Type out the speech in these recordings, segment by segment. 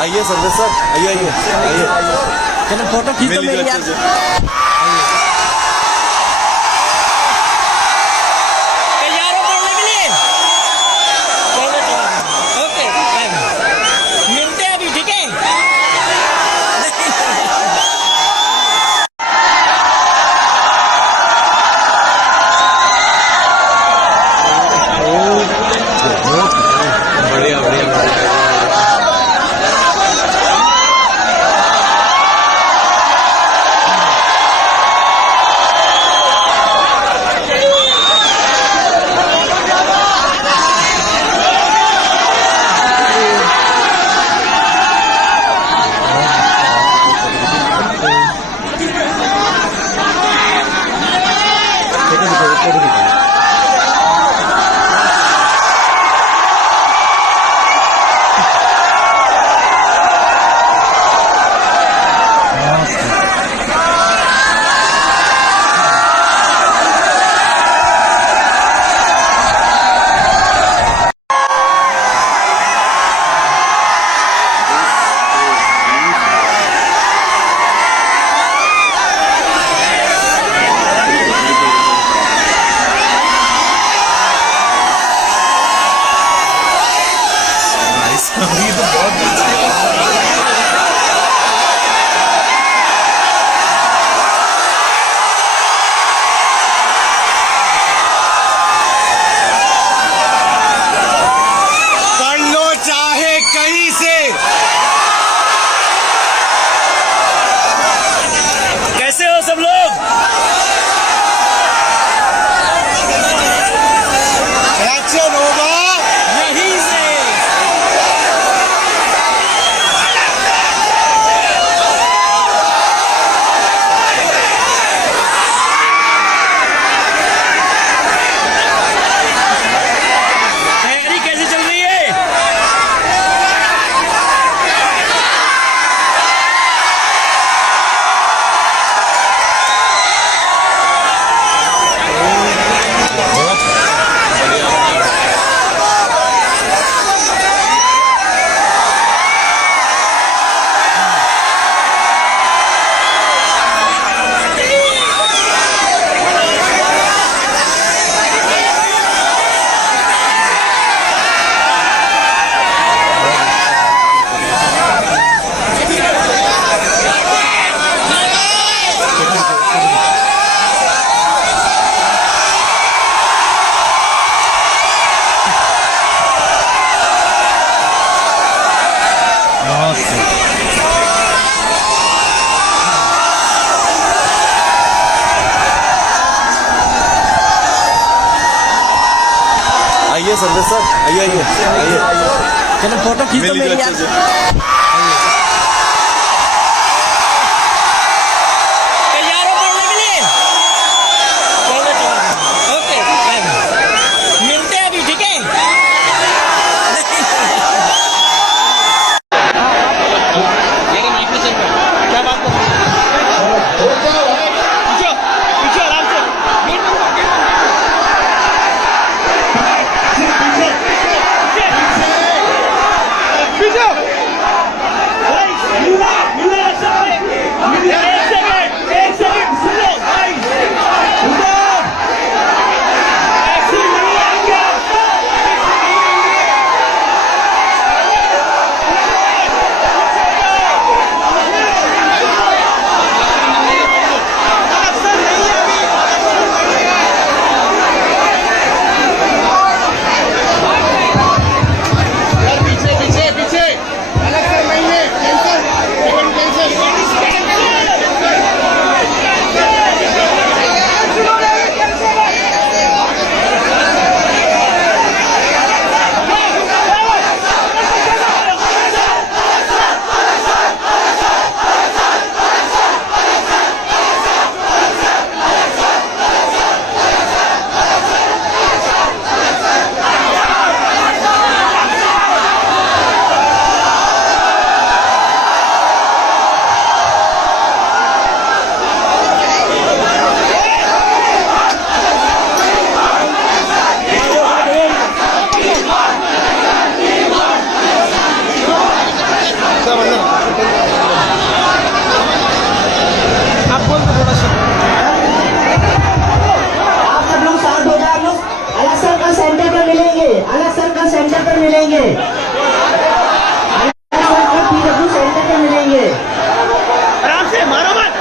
आइए सर्वे सर, आइए आइए आइए, चलो फोटो खींच लो मेरी यार। आइए सर्वे सर, आइए आइए आइए। चलो फोटो खींच मिल तो लीजिए मेरी अच्छे यार। से। तैयार हो पढ़ने के लिए? ओके, मिलते हैं अभी, ठीक है? क्या बात कर पीछे पीछे आराम से सेंटर पर मिलेंगे, पीडब्ल्यू सेंटर पर मिलेंगे। आराम से मारो मत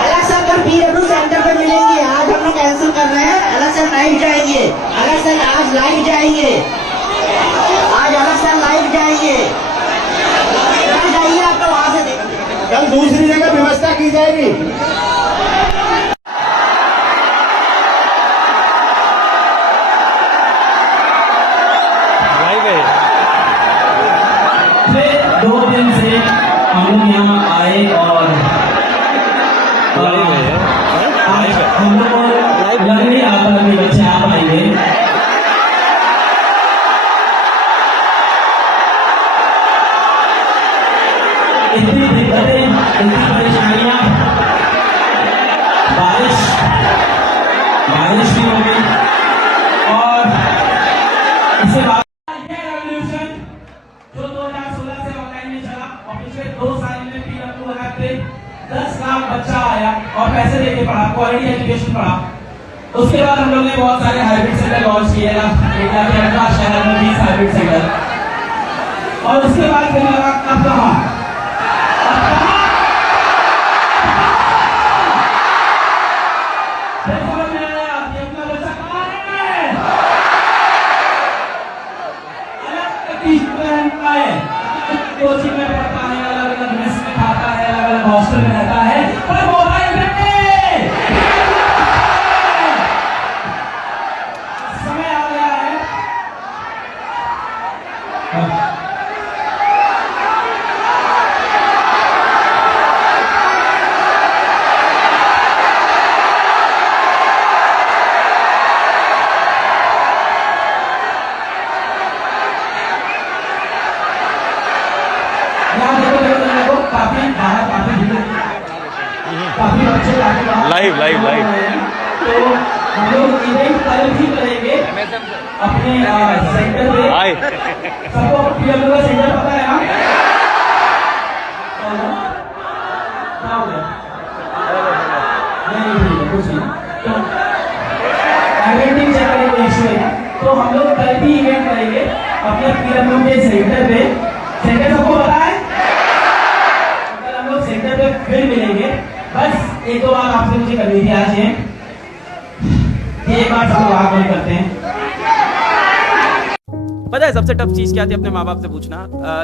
अलग सर कल पीडब्ल्यू सेंटर पर मिलेंगे। आज हम लोग कैंसिल कर रहे हैं, अलग सर लाइव जाएंगे। अलग सर आज लाइव जाएंगे, आज अलग सर लाइव जाएंगे। कल जाइए, आपको वहां से देखेंगे। कल दूसरी जगह व्यवस्था की जाएगी। दो दिन से हम लोग यहाँ आए और हम लोग को लग नहीं आता कि बच्चे आ पाएंगे। इतनी दिक्कतें, इतनी परेशानियां, बारिश भी हो गई और इसके बाद जो 2016 से ऑनलाइन में चला और पिछले 2 साल में पीडब्ल्यू ऐप पे 10 लाख बच्चा आया और पैसे देके पढ़ा, क्वालिटी एजुकेशन पढ़ा। उसके बाद हम लोग ने बहुत सारे हाइब्रिड सेंटर लॉन्च किए ना, इंडिया के 18 शहर में 20 हाइब्रिड सेंटर। और उसके बाद फिर लगा अब कहाँ कोचिंग में पढ़ता है, अलग अलग मेस में खाता है, अलग अलग हॉस्टल में रहता है, पर मोबाइल में समय आ गया है। काफी बच्चे लाइव तो हम लोग इवेंट कल भी करेंगे अपने सेंटर पे। आए सबको पीडब्ल्यू का सेंटर पता है ना? क्या हो गया? नहीं ठीक है, कुछ नहीं। तो इवेंटिंग चेक करेंगे इशू है, तो हम लोग कल भी इवेंट करेंगे अपने पीडब्ल्यू के सेंटर पे। सेंटर सबको पता है? कल हम लोग सेंटर पे फिर मिलेंगे। बस एक दो बार आपसे मुझे करनी थी आज, एक बार सब आगे करते हैं। पता है सबसे टफ चीज क्या थी अपने माँ बाप से पूछना?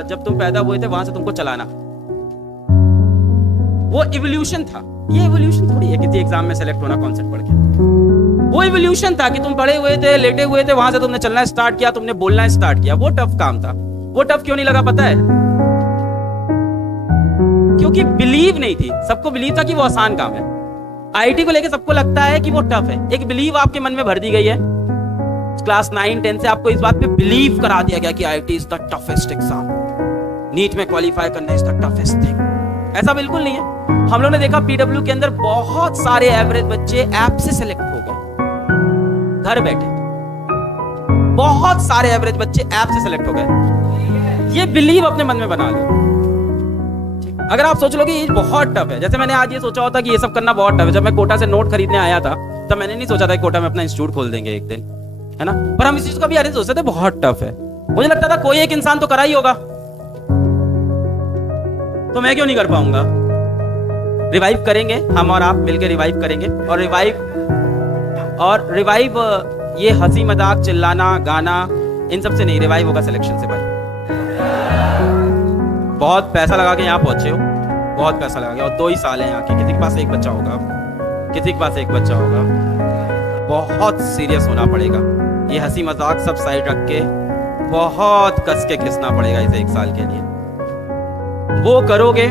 जब तुम पैदा हुए थे वहां से तुमको चलाना, वो इवोल्यूशन था। ये इवोल्यूशन थोड़ी है किसी एग्जाम में सेलेक्ट होना कॉन्सेप्ट पढ़ के। वो इवोल्यूशन था कि तुम पड़े हुए थे, लेटे हुए थे, वहां से तुमने चलना स्टार्ट किया, तुमने बोलना स्टार्ट किया। वो टफ काम था। वो टफ क्यों नहीं लगा पता है? क्योंकि बिलीव नहीं थी। सबको बिलीव था कि वो आसान काम है। आईआईटी को लेके सबको लगता है कि वो टफ है। एक बिलीव आपके मन में भर दी गई है। क्लास 9, 10 से आपको इस बात पे बिलीव करा दिया गया कि IIT is the toughest exam, NEET में क्वालिफाई करना इज द टफेस्ट थिंग। ऐसा बिल्कुल नहीं है। हम लोग ने देखा पीडब्ल्यू के अंदर बहुत सारे एवरेज बच्चे ऐप से सिलेक्ट हो गए, घर बैठे। बहुत सारे एवरेज बच्चे ऐप से सिलेक्ट हो गए। ये बिलीव अपने मन में बना लो। अगर आप सोच लो कि ये बहुत टफ है, जैसे मैंने आज ये सोचा होता कि ये सब करना बहुत टफ है। जब मैं कोटा से नोट खरीदने आया था तब मैंने नहीं सोचा था कि कोटा में अपना इंस्टीट्यूट खोल देंगे एक दिन, है ना। पर हम इस चीज को भी सोचते थे बहुत टफ है। मुझे लगता था कोई एक इंसान तो करा ही होगा, तो मैं क्यों नहीं कर पाऊंगा। रिवाइव करेंगे हम और आप मिलकर रिवाइव करेंगे। और रिवाइव ये हंसी मजाक चिल्लाना गाना इन सब से नहीं, रिवाइव होगा सिलेक्शन से भाई। बहुत पैसा लगा के यहाँ पहुंचे हो, बहुत पैसा लगा के, और 2 ही साल है यहाँ के। किसी के पास एक बच्चा होगा, किसी के पास एक बच्चा होगा। बहुत सीरियस होना पड़ेगा। ये हंसी मजाक सब साइड रख के बहुत कस के खिसना पड़ेगा इसे 1 साल के लिए। वो करोगे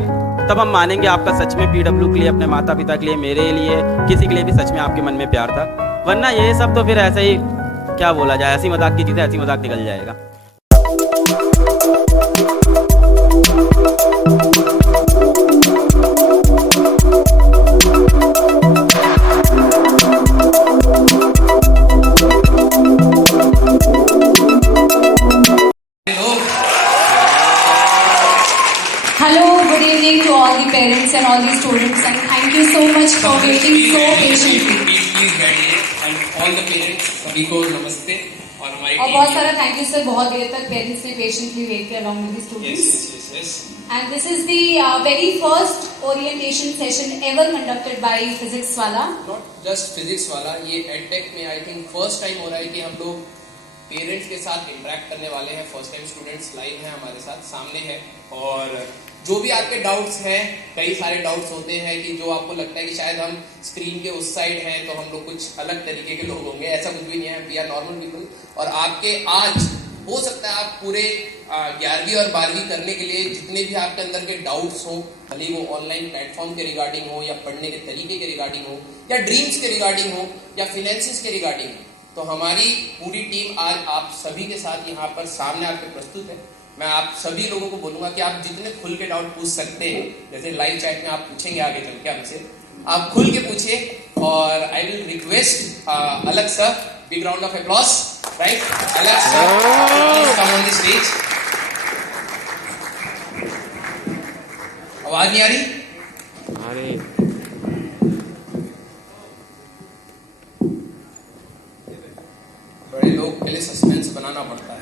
तब हम मानेंगे आपका सच में पीडब्ल्यू के लिए, अपने माता पिता के लिए, मेरे लिए, किसी के लिए भी सच में आपके मन में प्यार था। वरना ये सब तो फिर ऐसे ही क्या बोला जाए, हंसी मजाक की चीजें हंसी मजाक निकल जाएगा। Hello, good evening to all the parents and all the students, and thank you so much for waiting so patiently. Please बैठिए and all the parents सभी को नमस्ते। और हमारी और बहुत सारा थैंक यू सर, बहुत देर तक पेरेंट्स ने पेशेंटली वेट किया along with the students. yes. And this is the very first orientation session ever conducted by Physics Wala. Not just physics वाला, ये एडटेक में आई थिंक फर्स्ट टाइम हो रहा है कि हम लोग पेरेंट्स के साथ इंटरेक्ट करने वाले हैं। फर्स्ट टाइम स्टूडेंट्स लाइव हैं हमारे साथ, सामने है। और जो भी आपके डाउट्स हैं, कई सारे डाउट्स होते हैं कि जो आपको लगता है कि शायद हम स्क्रीन के उस साइड हैं तो हम लोग कुछ अलग तरीके के लोग होंगे, ऐसा कुछ भी नहीं है। We are normal people. और आपके आज हो सकता है आप पूरे 11वीं और 12वीं करने के लिए जितने भी आपके अंदर के डाउट्स हो, भले वो ऑनलाइन प्लेटफॉर्म के रिगार्डिंग हो, या पढ़ने के तरीके के रिगार्डिंग हो, या ड्रीम्स के रिगार्डिंग हो, या फिनेंसिस के रिगार्डिंग हो, तो हमारी पूरी टीम आज आप सभी के साथ यहाँ पर सामने आपके प्रस्तुत है। मैं आप सभी लोगों को बोलूंगा कि आप जितने खुल के डाउट पूछ सकते हैं, जैसे लाइव चैट में आप पूछेंगे आगे चल के हमसे, आप खुल के पूछिए। और आई विल रिक्वेस्ट अलग sir, big round of applause, right? अलग sir, please come on the stage. आवाज नहीं आ रही? बड़े लोग के लिए सस्पेंस बनाना पड़ता है।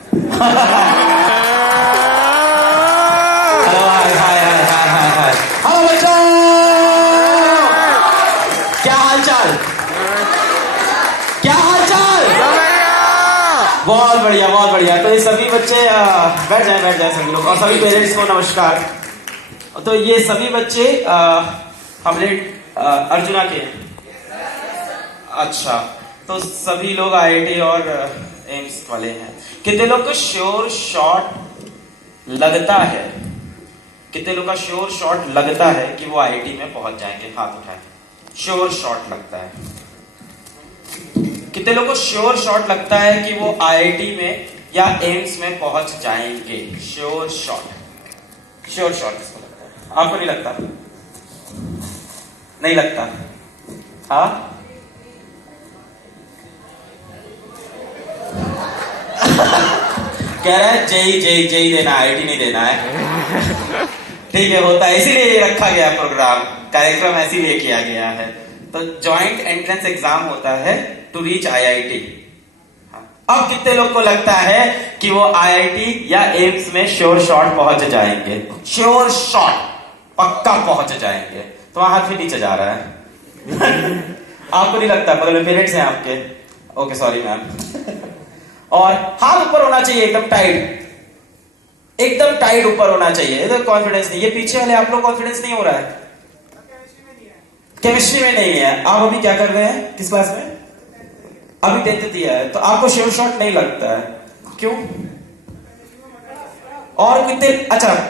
हेलो बच्चों, क्या हालचाल? क्या हालचाल? बहुत बढ़िया, बहुत बढ़िया। तो ये सभी बच्चे बैठ जाए सभी लोग, और सभी पेरेंट्स को नमस्कार। तो ये सभी बच्चे हमने अर्जुना के, अच्छा, तो सभी लोग आईआईटी और एम्स वाले हैं। कितने लोग को श्योर शॉट लगता है, कितने लोग का श्योर शॉट लगता है कि वो आईआईटी में पहुंच जाएंगे? हाथ उठाएं। श्योर शॉट लगता है। कितने लोग को श्योर शॉट लगता है कि वो आईआईटी में या एम्स में पहुंच जाएंगे? श्योर शॉट, श्योर शॉट किसको लगता है? आपको नहीं लगता? नहीं लगता? हाँ, कह रहा है जेई देना, आईआईटी नहीं देना है। ठीक है, होता है, इसीलिए ये रखा गया प्रोग्राम, कार्यक्रम इसीलिए किया गया है। तो ज्वाइंट एंट्रेंस एग्जाम होता है टू रीच आईआईटी। अब कितने लोग को लगता है कि वो आईआईटी या एम्स में श्योर शॉट पहुंच जाएंगे? श्योर शॉट, पक्का पहुंच जाएंगे। तो वहां हाथ भी नीचे जा रहा है। आपको नहीं लगता? मतलब पेरेंट्स हैं आपके? Okay, sorry ma'am. और हाथ ऊपर होना चाहिए, एकदम टाइट, एकदम टाइट ऊपर होना चाहिए। तो कॉन्फिडेंस नहीं, ये पीछे वाले आप लोग कॉन्फिडेंस नहीं हो रहा है, केमिस्ट्री में नहीं है। आप अभी क्या कर रहे हैं? किस क्लास में? अभी 10th दिया है तो आपको श्योर शॉट नहीं लगता है, क्यों? और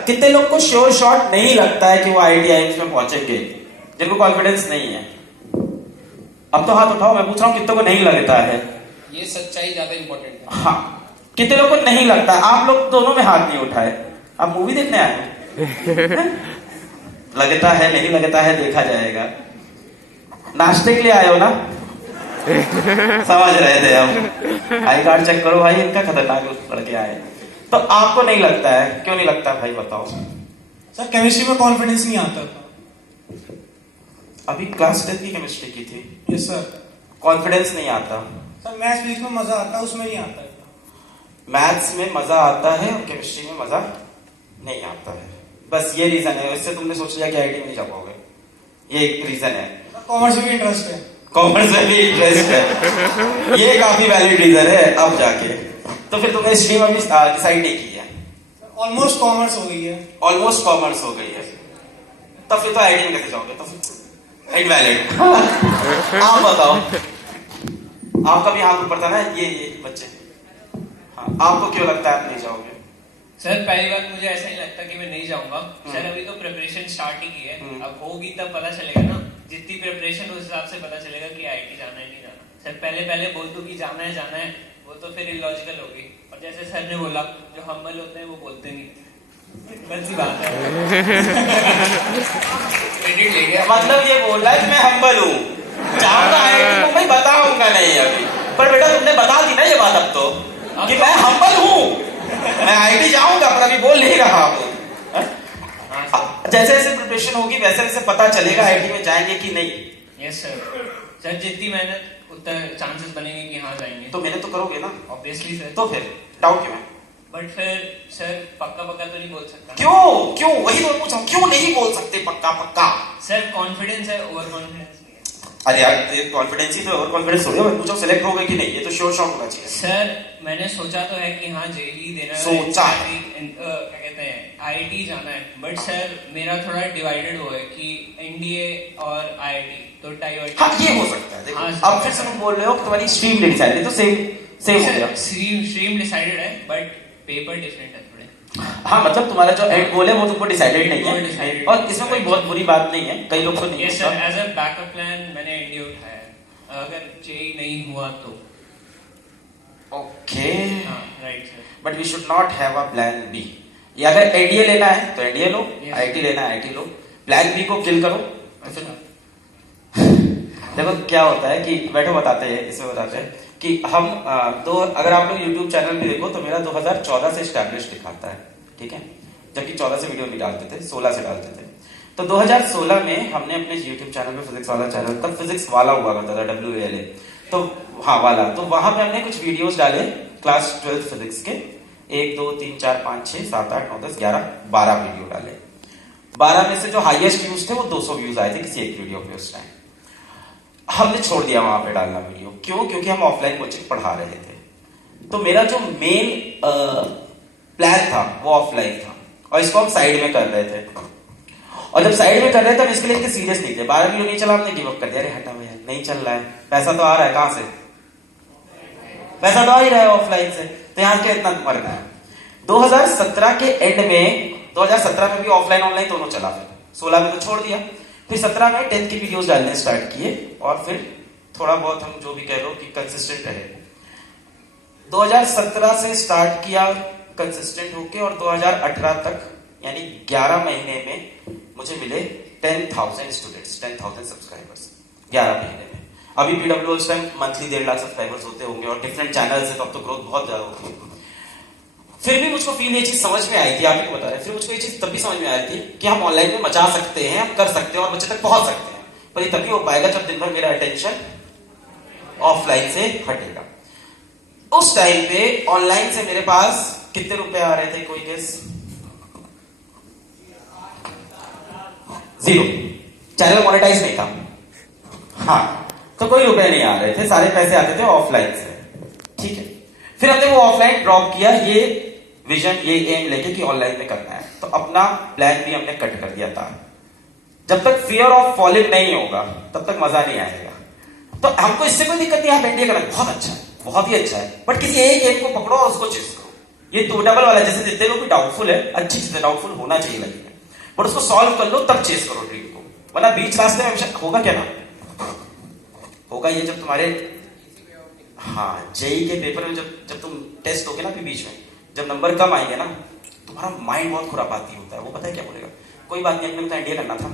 कितने लोग को श्योर शॉट नहीं लगता है कि वो IIT IIMs में पहुंचेंगे, जिनको कॉन्फिडेंस नहीं है? अब तो हाथ उठाओ, मैं पूछ रहा हूं कितने को नहीं लगता है? ये सच्चाई ज्यादा इंपॉर्टेंट है। हाँ, कितने लोग को नहीं लगता? आप लोग दोनों में हाथ नहीं उठाए, आप मूवी देखने आए हो? लगता है नहीं लगता है देखा जाएगा। नाश्ते के लिए आए हो ना? समझ रहे थे हम। आई कार्ड चेक करो भाई, इनका खतरनाक लड़के आए। तो आपको नहीं लगता है, क्यों नहीं लगता भाई बताओ? सर केमिस्ट्री में कॉन्फिडेंस नहीं आता था। अभी क्लास 10 की केमिस्ट्री की थी। Yes sir. कॉन्फिडेंस नहीं आता। सर मैथ्स फिजिक्स में मजा आता है, उसमें नहीं आता है। मैथ्स में मजा आता है और केमिस्ट्री में मजा नहीं आता है, बस ये रीजन है। इससे तुमने सोच लिया कि IIT में नहीं जा पाओगे, ये एक रीजन है। कॉमर्स में भी इंटरेस्ट है। कॉमर्स में भी इंटरेस्ट है, ये काफी वैलिड रीजन है। अब जाके तो फिर तुमने स्ट्रीम अभी डिसाइड नहीं की है? ऑलमोस्ट कॉमर्स हो गई है। ऑलमोस्ट कॉमर्स हो गई है, तब फिर तो IIT में कैसे जाओगे? तो फिर इनवैलिड। आप बताओ, आपका भी हाथ ऊपर था ना, ये बच्चे। हाँ, आपको क्यों लगता है आप नहीं जाओगे? सर पहली बात मुझे ऐसा ही लगता कि मैं नहीं जाऊंगा। सर अभी तो प्रिपरेशन स्टार्ट ही की है, अब होगी तब पता चलेगा ना। जितनी प्रिपरेशन उस हिसाब से पता चलेगा कि IIT जाना है नहीं जाना। सर पहले बोल दो कि जाना है, वो तो फिर इलॉजिकल होगी। और जैसे सर ने बोला, जो हम्बल होते हैं वो बोलते नहीं, सिंपल सी बात है। क्रेडिट ले गया। मतलब ये बोल रहा है कि मैं हम्बल हूँ, जाऊंगा IIT को, मैं बताऊंगा नहीं अभी। पर बेटा तुमने बता दी ना ये बात अब तो, कि मैं हम्बल हूँ, मैं IIT जाऊंगा, पर अभी बोल नहीं रहा हूँ। जैसे जैसे प्रिपरेशन होगी वैसे वैसे पता चलेगा IIT में जाएंगे कि नहीं। Yes sir. सर जितनी मेहनत उतना चांसेस बनेंगे कि हाँ जाएंगे। तो मेहनत तो करोगे ना? Obviously sir. तो फिर डाउट क्यों है? बट फिर सर पक्का तो नहीं बोल सकता। क्यों वही तो पूछा, क्यों नहीं बोल सकते पक्का? सर कॉन्फिडेंस है, ओवर कॉन्फिडेंस नहीं है। अरे यार कॉन्फिडेंस ही तो ओवर कॉन्फिडेंस हो गया। मैं पूछा सिलेक्ट होगे कि नहीं, ये तो श्योर शॉट होना चाहिए। सर मैंने सोचा तो है कि हाँ JEE देना है, सोचा है। क्या कहते हैं IIT जाना है। बट सर मेरा थोड़ा डिवाइडेड हुआ है कि NDA और IIT तो डाइवर्ट। हाँ ये हो सकता है। देखो हाँ, अब फिर से तुम बोल रहे हो कि तुम्हारी स्ट्रीम नहीं डिसाइड है, तो सेम हो गया। स्ट्रीम डिसाइडेड है बट पेपर डिफरेंट है थोड़े। हाँ मतलब तुम्हारा जो एंड गोल है वो तुमको डिसाइडेड नहीं है, Decided। और इसमें कोई बहुत बुरी बात नहीं है, कई लोग को नहीं यस होता। Sir, as a backup plan मैंने NDA उठाया है, अगर JEE नहीं हुआ तो। Okay, right sir. But we should not have a plan B. ये अगर NDA लेना है तो NDA लो, Yes। IIT लेना है IIT लो, प्लान बी को किल करो। देखो क्या होता है कि बैठो बताते हैं, इसमें बताते हैं कि हम अगर आप लोग YouTube चैनल भी देखो तो मेरा 2014 से स्टैब्लिश दिखाता है, ठीक है, जबकि 14 से वीडियो नहीं डालते थे, 16 से डालते थे। तो 2016 में हमने अपने YouTube चैनल पे फिजिक्स वाला चैनल, तब फिजिक्स वाला हुआ करता था, WALA, तो हाँ वाला, तो वहां पे हमने कुछ वीडियोस डाले क्लास 12 फिजिक्स के, 1 2 3 4 5 6 7 8 9 10 11 12 वीडियो डाले। 12 में से जो हाईएस्ट व्यूज थे वो 200 व्यूज आए थे किसी एक वीडियो पे उस टाइम। हमने छोड़ दिया वहां पे डालना वीडियो, क्यों? क्योंकि हम ऑफलाइन कोचिंग पढ़ा रहे थे। तो मेरा जो मेन प्लान था वो ऑफलाइन था, और इसको हम साइड में कर रहे थे। और जब साइड में कर रहे थे हम इसके लिए इतने सीरियस नहीं थे। 12 वीडियो नहीं चला, हमने गिव अप कर दिया, अरे हटा भैया नहीं चल रहा है, पैसा तो आ रहा है, कहां से पैसा तो आ ही रहा है ऑफलाइन से, तो यहां के इतना मरना है। 2017 के एंड में, 2017 में भी ऑफलाइन ऑनलाइन दोनों चला, फिर 16 में तो छोड़ दिया, फिर 17 में 10 की वीडियोस डालने स्टार्ट किए, और फिर थोड़ा बहुत हम जो भी कह लो कि कंसिस्टेंट रहे। 2017 से स्टार्ट किया कंसिस्टेंट होके, और 2018 तक यानी 11 महीने में मुझे मिले 10,000 स्टूडेंट्स, 10,000 सब्सक्राइबर्स 11 महीने में। अभी PW उस टाइम मंथली 1.5 लाख सब्सक्राइबर्स होते होंगे, और डिफरेंट चैनल से, तब तो ग्रोथ बहुत ज्यादा होती है। फिर भी मुझको फील ये चीज समझ में आई थी, आप ही को बता रहे, फिर मुझको ये चीज तब भी समझ में आई थी कि हम ऑनलाइन में मचा सकते हैं, हम कर सकते हैं और बच्चे तक पहुंच सकते हैं, पर ये तभी हो पाएगा जब दिन भर मेरा अटेंशन ऑफलाइन से हटेगा। उस टाइम पे ऑनलाइन से मेरे पास कितने रुपए आ रहे थे, कोई गेस? 0, चैनल मोनेटाइज नहीं था, हाँ, तो कोई रुपए नहीं आ रहे थे, सारे पैसे आते थे ऑफलाइन से, ठीक है। फिर हमने वो ऑफलाइन ड्रॉप किया, ये विजन, ये एम लेके कि ऑनलाइन में करना है, तो अपना प्लान भी हमने कट कर दिया था। जब तक फियर ऑफ फॉलिंग नहीं होगा तब तक मजा नहीं आएगा। तो हमको इससे कोई दिक्कत नहीं, आप एनडीए करें, बहुत अच्छा है, बहुत ही अच्छा है, बट किसी एक एम को पकड़ो और उसको चेस करो। ये 2 डबल वाला जैसे जितने लोग भी डाउटफुल है, अच्छी चीज है, डाउटफुल होना चाहिए लाइफ में, बट उसको सॉल्व कर लो तब चेस करो ड्रीम को, वरना बीच रास्ते में हमेशा होगा क्या ना, होगा ये जब तुम्हारे जेई के पेपर में जब तुम टेस्ट होगे ना अभी बीच में, जब नंबर कम आएंगे ना, तुम्हारा माइंड बहुत खुरापाती होता है, वो पता है क्या बोलेगा, कोई बात नहीं, अपने तो एनडीए करना था,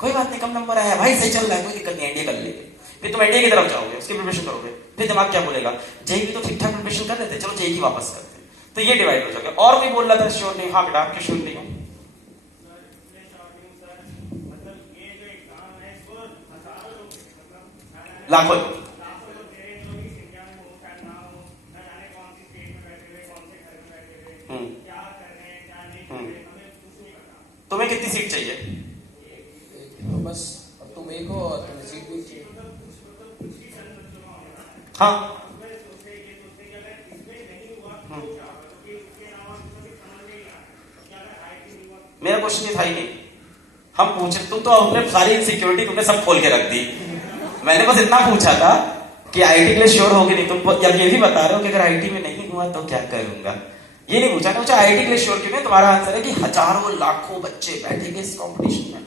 कोई बात नहीं, कम नंबर आया भाई, सही चल रहा है, कोई दिक्कत नहीं, एनडीए कर लेंगे। फिर तुम एनडीए की तरफ जाओगे, उसकी प्रिपरेशन करोगे, फिर दिमाग क्या बोलेगा, जेई की तो ठीक ठाक प्रिपरेशन कर लेते, चलो जेई की वापस करते हैं, तो ये डिवाइड हो जाएगा। और कोई बोल रहा था श्योर नहीं, हाँ बेटा आपके श्योर नहीं हो, लाखों तुम्हें कितनी सीट चाहिए? बस अब तुम एक हो और तुम्हें सीट भी चाहिए। हाँ मेरा क्वेश्चन ये था ही नहीं, हम पूछे, तुम तो अपने सारी इनसिक्योरिटी तुमने सब खोल के रख दी, मैंने बस इतना पूछा था कि आईटी के लिए श्योर होगी नहीं, तुम अब ये भी बता रहे हो कि अगर आईटी में नहीं हुआ तो क्या करूंगा, ये नहीं पूछा, पूछा आईटी के लिए श्योर क्यों नहीं, तुम्हारा आंसर है कि हजारों लाखों बच्चे बैठेंगे इस कॉम्पिटिशन में।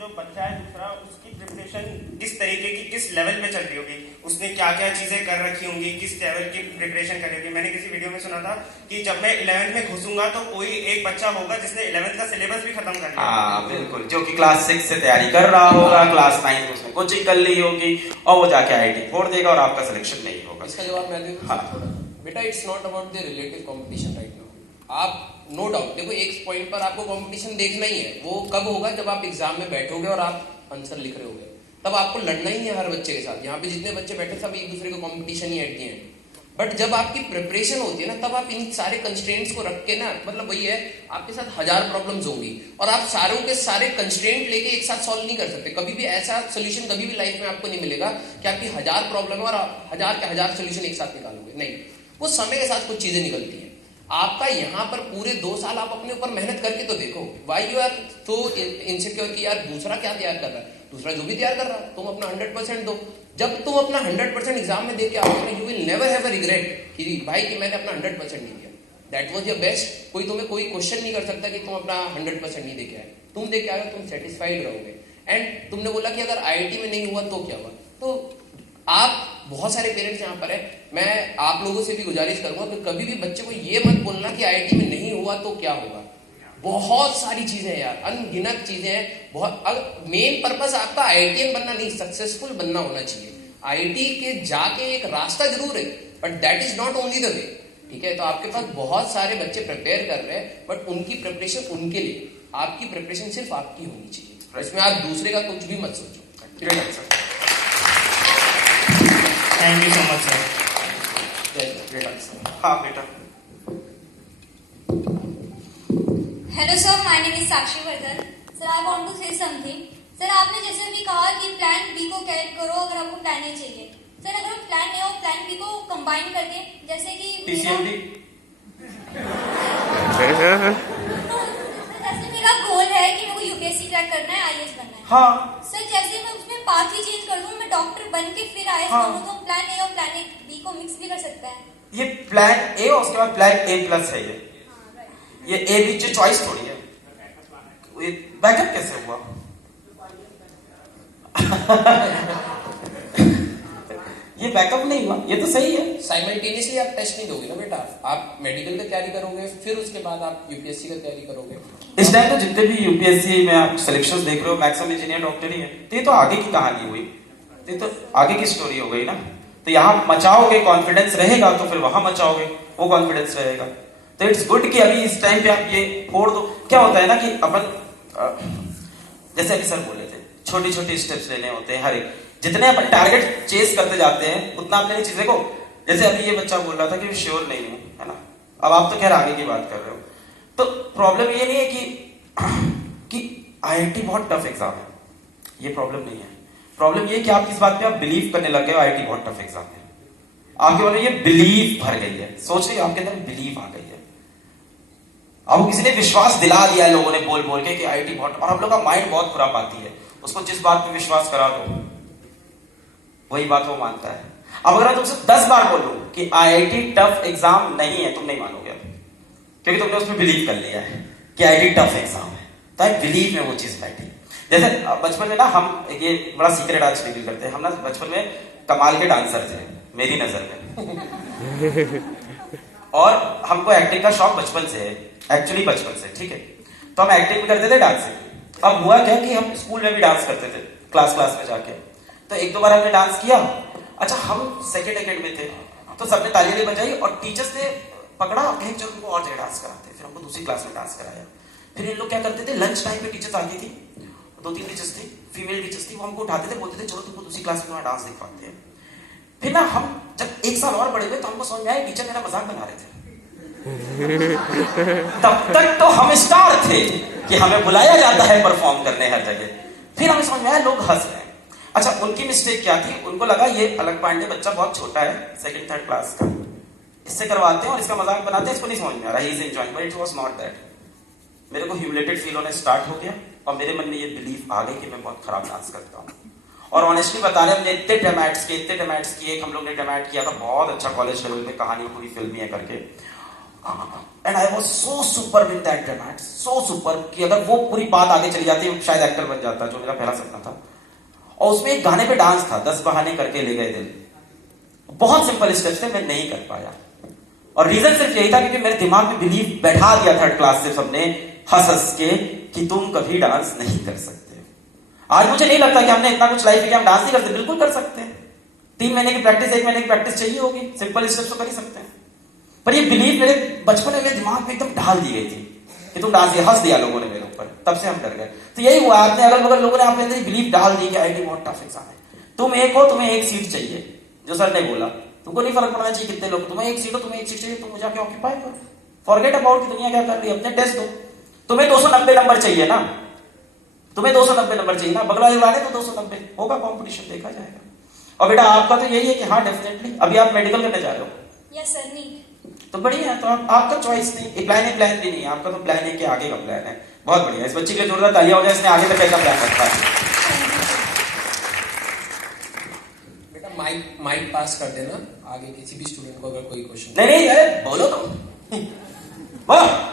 जो बच्चा है दूसरा, उसकी प्रिपरेशन किस तरीके की, किस लेवल पे चल रही होगी, उसने क्या क्या चीजें कर रखी होंगी, किस लेवल की प्रिपरेशन कर रही होगी। मैंने किसी वीडियो में सुना था कि जब मैं 11th में घुसूंगा तो कोई एक बच्चा होगा जिसने 11th का सिलेबस भी खत्म कर लिया। हाँ बिल्कुल, जो कि क्लास 6 से तैयारी कर रहा होगा, क्लास 9 में उसने कोचिंग कर ली होगी, और वो जाके आईटी फोड़ देगा और आपका सिलेक्शन नहीं होगा। इसका जवाब मैं दूं। हाँ बेटा, it's not about the relative competition right now. आप नो डाउट देखो, एक पॉइंट पर आपको कंपटीशन देखना ही है, वो कब होगा, जब आप एग्जाम में बैठोगे और आप आंसर लिख रहे होगे, तब आपको लड़ना ही है हर बच्चे के साथ। यहाँ पे जितने बच्चे बैठे सब एक दूसरे को कंपटीशन ही एट दी है, बट जब आपकी प्रिपरेशन होती है ना, तब आप इन सारे कंस्ट्रेंट्स को रख के ना, मतलब वही है, आपके साथ 1000 प्रॉब्लम्स होंगी और आप सारों के सारे कंस्ट्रेंट लेके एक साथ सॉल्व नहीं कर सकते। कभी भी ऐसा सोल्यूशन कभी भी लाइफ में आपको नहीं मिलेगा कि आपकी 1000 प्रॉब्लम और आप 1000 के 1000 सोल्यूशन एक साथ निकालोगे, नहीं, वो समय के साथ कुछ चीजें निकलती है। आपका यहाँ पर पूरे 2 साल आप अपने ऊपर मेहनत करके तो देखो, why you are so insecure कि यार दूसरा क्या तैयार कर रहा है, दूसरा जो भी तैयार कर रहा है, तुम अपना 100% दो। जब तुम अपना 100% एग्जाम में देके आओगे ना, you will never have a regret कि भाई कि मैंने अपना 100% नहीं दिया, दैट वाज योर बेस्ट। कोई तुम्हें कोई क्वेश्चन नहीं कर सकता कि तुम अपना 100% नहीं देके आए, तुम देके आए, तुम सेटिस्फाइड रहोगे। एंड तुमने बोला कि अगर आईआईटी में नहीं हुआ तो क्या हुआ, तो आप बहुत सारे पेरेंट्स यहाँ पर है, मैं आप लोगों से भी गुजारिश करूंगा कि कभी भी बच्चे को ये मत बोलना कि आईआईटी में नहीं हुआ तो क्या होगा। बहुत सारी चीजें यार, अनगिनत चीजें हैं। बहुत मेन पर्पस आपका आईआईटीएन बनना नहीं, सक्सेसफुल बनना होना चाहिए। आईआईटी के जाके एक रास्ता जरूर है, but that is not only the way, ठीक है। तो आपके पास बहुत सारे बच्चे प्रिपेयर कर रहे हैं, बट उनकी प्रिपरेशन उनके लिए, आपकी प्रिपरेशन सिर्फ आपकी होनी चाहिए, इसमें आप दूसरे का कुछ भी मत सोचो। Thank you so much sir. हाँ बेटा। Hello sir, my name is Sakshi Vardhan. Sir I want to say something. Sir आपने जैसे अभी कहा कि प्लान बी को कैरी करो अगर आपको प्लान ए चाहिए। सर अगर हम प्लान ए और प्लान बी को कंबाइन करके, जैसे कि जैसे मेरा गोल है कि मेरे को यूपीएससी क्रैक करना है, आईएएस बनना है। हाँ सर जैसे मैं उसमें पाथ ही चेंज कर दूं, मैं डॉक्टर बन के फिर आईएएस बनूं, तो प्लान ए और प्लान ए बी को मिक्स भी कर सकता है। ये प्लान ए और उसके बाद प्लान ए प्लस है, ये ए बी जो चॉइस थोड़ी है। ये बैकअप कैसे हुआ? ये बैकअप नहीं हुआ, ये तो सही है। साइमल्टेनियसली आप टेस्ट नहीं दोगे ना बेटा, आप मेडिकल का तैयारी करोगे, फिर उसके बाद आप यूपीएससी का तैयारी करोगे। इस टाइम तो जितने भी यूपीएससी में आप सिलेक्शंस देख रहे हो, मैक्सिमम इंजीनियर डॉक्टर ही है, तो ये तो आगे की कहानी हुई, ये तो आगे की स्टोरी हो गई ना। तो यहाँ मचाओगे, कॉन्फिडेंस रहेगा तो फिर वहां मचाओगे, वो कॉन्फिडेंस रहेगा। तो इट्स गुड कि अभी इस टाइम पे आप ये फोड़ दो। क्या होता है ना कि अपन जैसे अभी सर बोले थे, छोटी छोटी स्टेप्स लेने होते हैं हर एक, जितने अपन टारगेट चेस करते जाते हैं उतना अपने चीजें को, जैसे अभी ये बच्चा बोल रहा था कि श्योर नहीं हूं, है ना, अब आप तो खैर आगे की बात कर रहे हो। तो प्रॉब्लम ये नहीं है कि आईआईटी बहुत टफ एग्जाम है, ये प्रॉब्लम नहीं है। प्रॉब्लम ये कि आप किस बात पे आप बिलीव करने लग गए हो आईआईटी बहुत टफ एग्जाम है, आपके मन में ये बिलीव भर गई है, सोच रहे आपके अंदर बिलीव आ गई है, आपको किसी ने विश्वास दिला दिया है लोगों ने बोल बोल के कि आईआईटी बहुत, और हम लोग का माइंड बहुत खुरापाती है, उसको जिस बात पे विश्वास करा दो वही बात वो मानता है। अब अगर मैं तुमसे 10 बार बोलूं कि IIT टफ एग्जाम नहीं है, तुम नहीं मानोगे, क्योंकि तुमने उसमें बिलीव कर लिया है कि IIT टफ एग्जाम है। तो आई बिलीव में वो चीज बैठी। जैसे बचपन में ना हम ये बड़ा सीक्रेट आज रिवील करते हैं, हम ना बचपन में कमाल के डांसर थे मेरी नजर में और हमको एक्टिंग का शौक बचपन से है, एक्चुअली बचपन से, ठीक है। तो हम एक्टिंग भी करते थे, डांसिंग। अब हुआ क्या कि हम स्कूल में भी डांस करते थे, क्लास में जाके। तो 1-2 बार हमने डांस किया। अच्छा, हम सेकेंड एकेड में थे, तो सबने तालियां बजाई और टीचर्स ने पकड़ा, कहे चलो तुमको और जगह डांस कराते। फिर हमको दूसरी क्लास में डांस कराया। फिर इन लोग क्या करते थे, लंच टाइम पे टीचर्स आती थी, 2-3 टीचर्स थी, फीमेल टीचर्स थी, वो हमको उठाते थे, बोलते थे चलो तुमको दूसरी क्लास में डांस दिखवाते हैं। फिर ना हम जब 1 साल और बड़े हुए तो हमको समझ में आया टीचर मेरा मजाक बना रहे थे। तब तक तो हम स्टार थे कि हमें बुलाया जाता है परफॉर्म करने हर जगह। फिर हमें समझ में आया लोग हंस रहे हैं। अच्छा, उनकी मिस्टेक क्या थी, उनको लगा ये अलग पांडे बच्चा बहुत छोटा है, 2nd-3rd क्लास का, इससे करवाते हैं और इसका मजाक बनाते हैं, इसको नहीं समझ में आ रहा, he is enjoying, but it was not that. मेरे को ह्यूमिलेटेड फील होने स्टार्ट हो गया और मेरे मन में ये बिलीफ आ गई कि मैं बहुत खराब डांस करता हूँ। और ऑनेस्टली बता रहे, हमने इतने डेमैट्स किए, हम लोग ने डेमैट किया था बहुत अच्छा कॉलेज लेवल में, कहानी पूरी फिल्मी है करके। And I was so super with that demat, so super कि अगर वो पूरी बात आगे चली जाती शायद एक्टर बन जाता, जो मेरा पहला सपना था। और उसमें एक गाने पे डांस था, 10 बहाने करके ले गए दिल। बहुत सिंपल स्टेप्स थे, मैं नहीं कर पाया। और रीजन सिर्फ यही था क्योंकि मेरे दिमाग में बिलीव बैठा दिया 3rd क्लास से सबने हंस के कि तुम कभी डांस नहीं कर सकते। आज मुझे नहीं लगता कि हमने इतना कुछ लाइफ में कि हम डांस नहीं करते, बिल्कुल कर सकते हैं। 3 महीने की प्रैक्टिस, 1 महीने की प्रैक्टिस चाहिए होगी, सिंपल स्टेप्स तो कर ही सकते हैं। पर ये बिलीव मेरे बचपन में मेरे दिमाग में एकदम डाल दी गई थी कि तुम डांस, हंस दिया लोगों ने मेरे ऊपर, तब से हम डर गए। तो यही हुआ, आपने अगल बगल लोगों ने आपके अंदर बिलीव डाल दी कि IIT बहुत टफ एग्जाम है। तुम एक हो, तुम्हें 1 सीट चाहिए, जो सर ने बोला, तुमको नहीं फर्क पड़ना चाहिए कितने लोग, तुम्हें 1 सीट हो, तुम्हें 1 सीट चाहिए, तुम जाके ऑक्यूपाई करो, फॉरगेट अबाउट कि दुनिया क्या कर रही है, अपने टेस्ट दो। तुम्हें 290 नंबर चाहिए ना, तुम्हें 290 नंबर चाहिए ना, बगला वाले तो 290 होगा, कंपटीशन देखा जाएगा। और बेटा आपका तो यही है कि हाँ डेफिनेटली अभी आप मेडिकल करने जा रहे हो। Yes sir, NEET. तो बढ़िया है, तो आपका चॉइस नहीं, एक प्लान भी नहीं है आपका, तो प्लान है कि आगे का प्लान है। बहुत बढ़िया, इस बच्चे के लिए जोरदार तालियां हो जाए, इसने आगे तक कैसा प्लान रखा है। बेटा माइक पास कर देना आगे किसी भी स्टूडेंट को अगर कोई क्वेश्चन। नहीं बोलो तुम, वाह।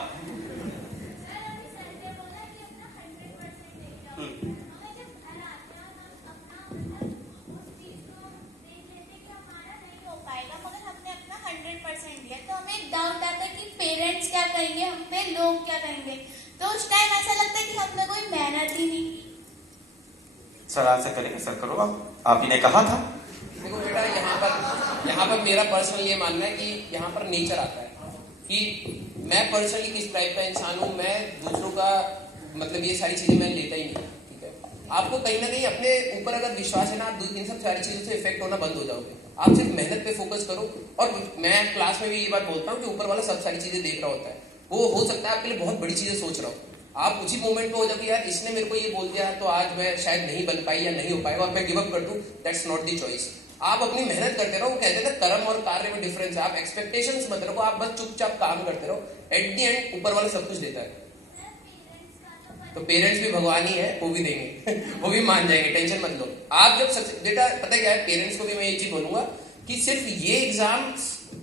डाउट आता है कि पेरेंट्स क्या कहेंगे हम पे, लोग क्या कहेंगे, तो उस टाइम ऐसा लगता है कि हमने कोई मेहनत ही नहीं की। सर आंसर करेंगे, सर करो आप ही ने कहा था। देखो बेटा, यहाँ पर मेरा पर्सनल ये मानना है कि यहाँ पर नेचर आता है कि मैं पर्सनली किस टाइप का इंसान हूँ। मैं दूसरों का मतलब ये सारी चीजें मैं लेता ही नहीं, ठीक है। आपको कहीं ना कहीं अपने ऊपर अगर विश्वास है ना, आप इन सब सारी चीजों से इफेक्ट होना बंद हो जाओगे। आप सिर्फ मेहनत पे फोकस करो। और मैं क्लास में भी ये बात बोलता हूँ कि ऊपर वाला सब सारी चीजें देख रहा होता है, वो हो सकता है आपके लिए बहुत बड़ी चीजें सोच रहा हो। आप उसी मोमेंट में हो जाओ कि यार इसने मेरे को ये बोल दिया तो आज मैं शायद नहीं बन पाई या नहीं हो पाएगा और मैं गिव अप कर दूं, दैट्स नॉट द चॉइस। आप अपनी मेहनत करते रहो। वो कहते हैं ना कर्म और कार्य में डिफरेंस है। आप एक्सपेक्टेशंस मत रखो, आप बस चुपचाप काम करते रहो। एट द एंड ऊपर वाला सब कुछ देता है। तो पेरेंट्स भी भगवान ही है, वो भी देंगे वो भी मान जाएंगे, टेंशन मत लो। आप जब बेटा पता क्या है, पेरेंट्स को भी मैं ये चीज बोलूंगा कि सिर्फ ये एग्जाम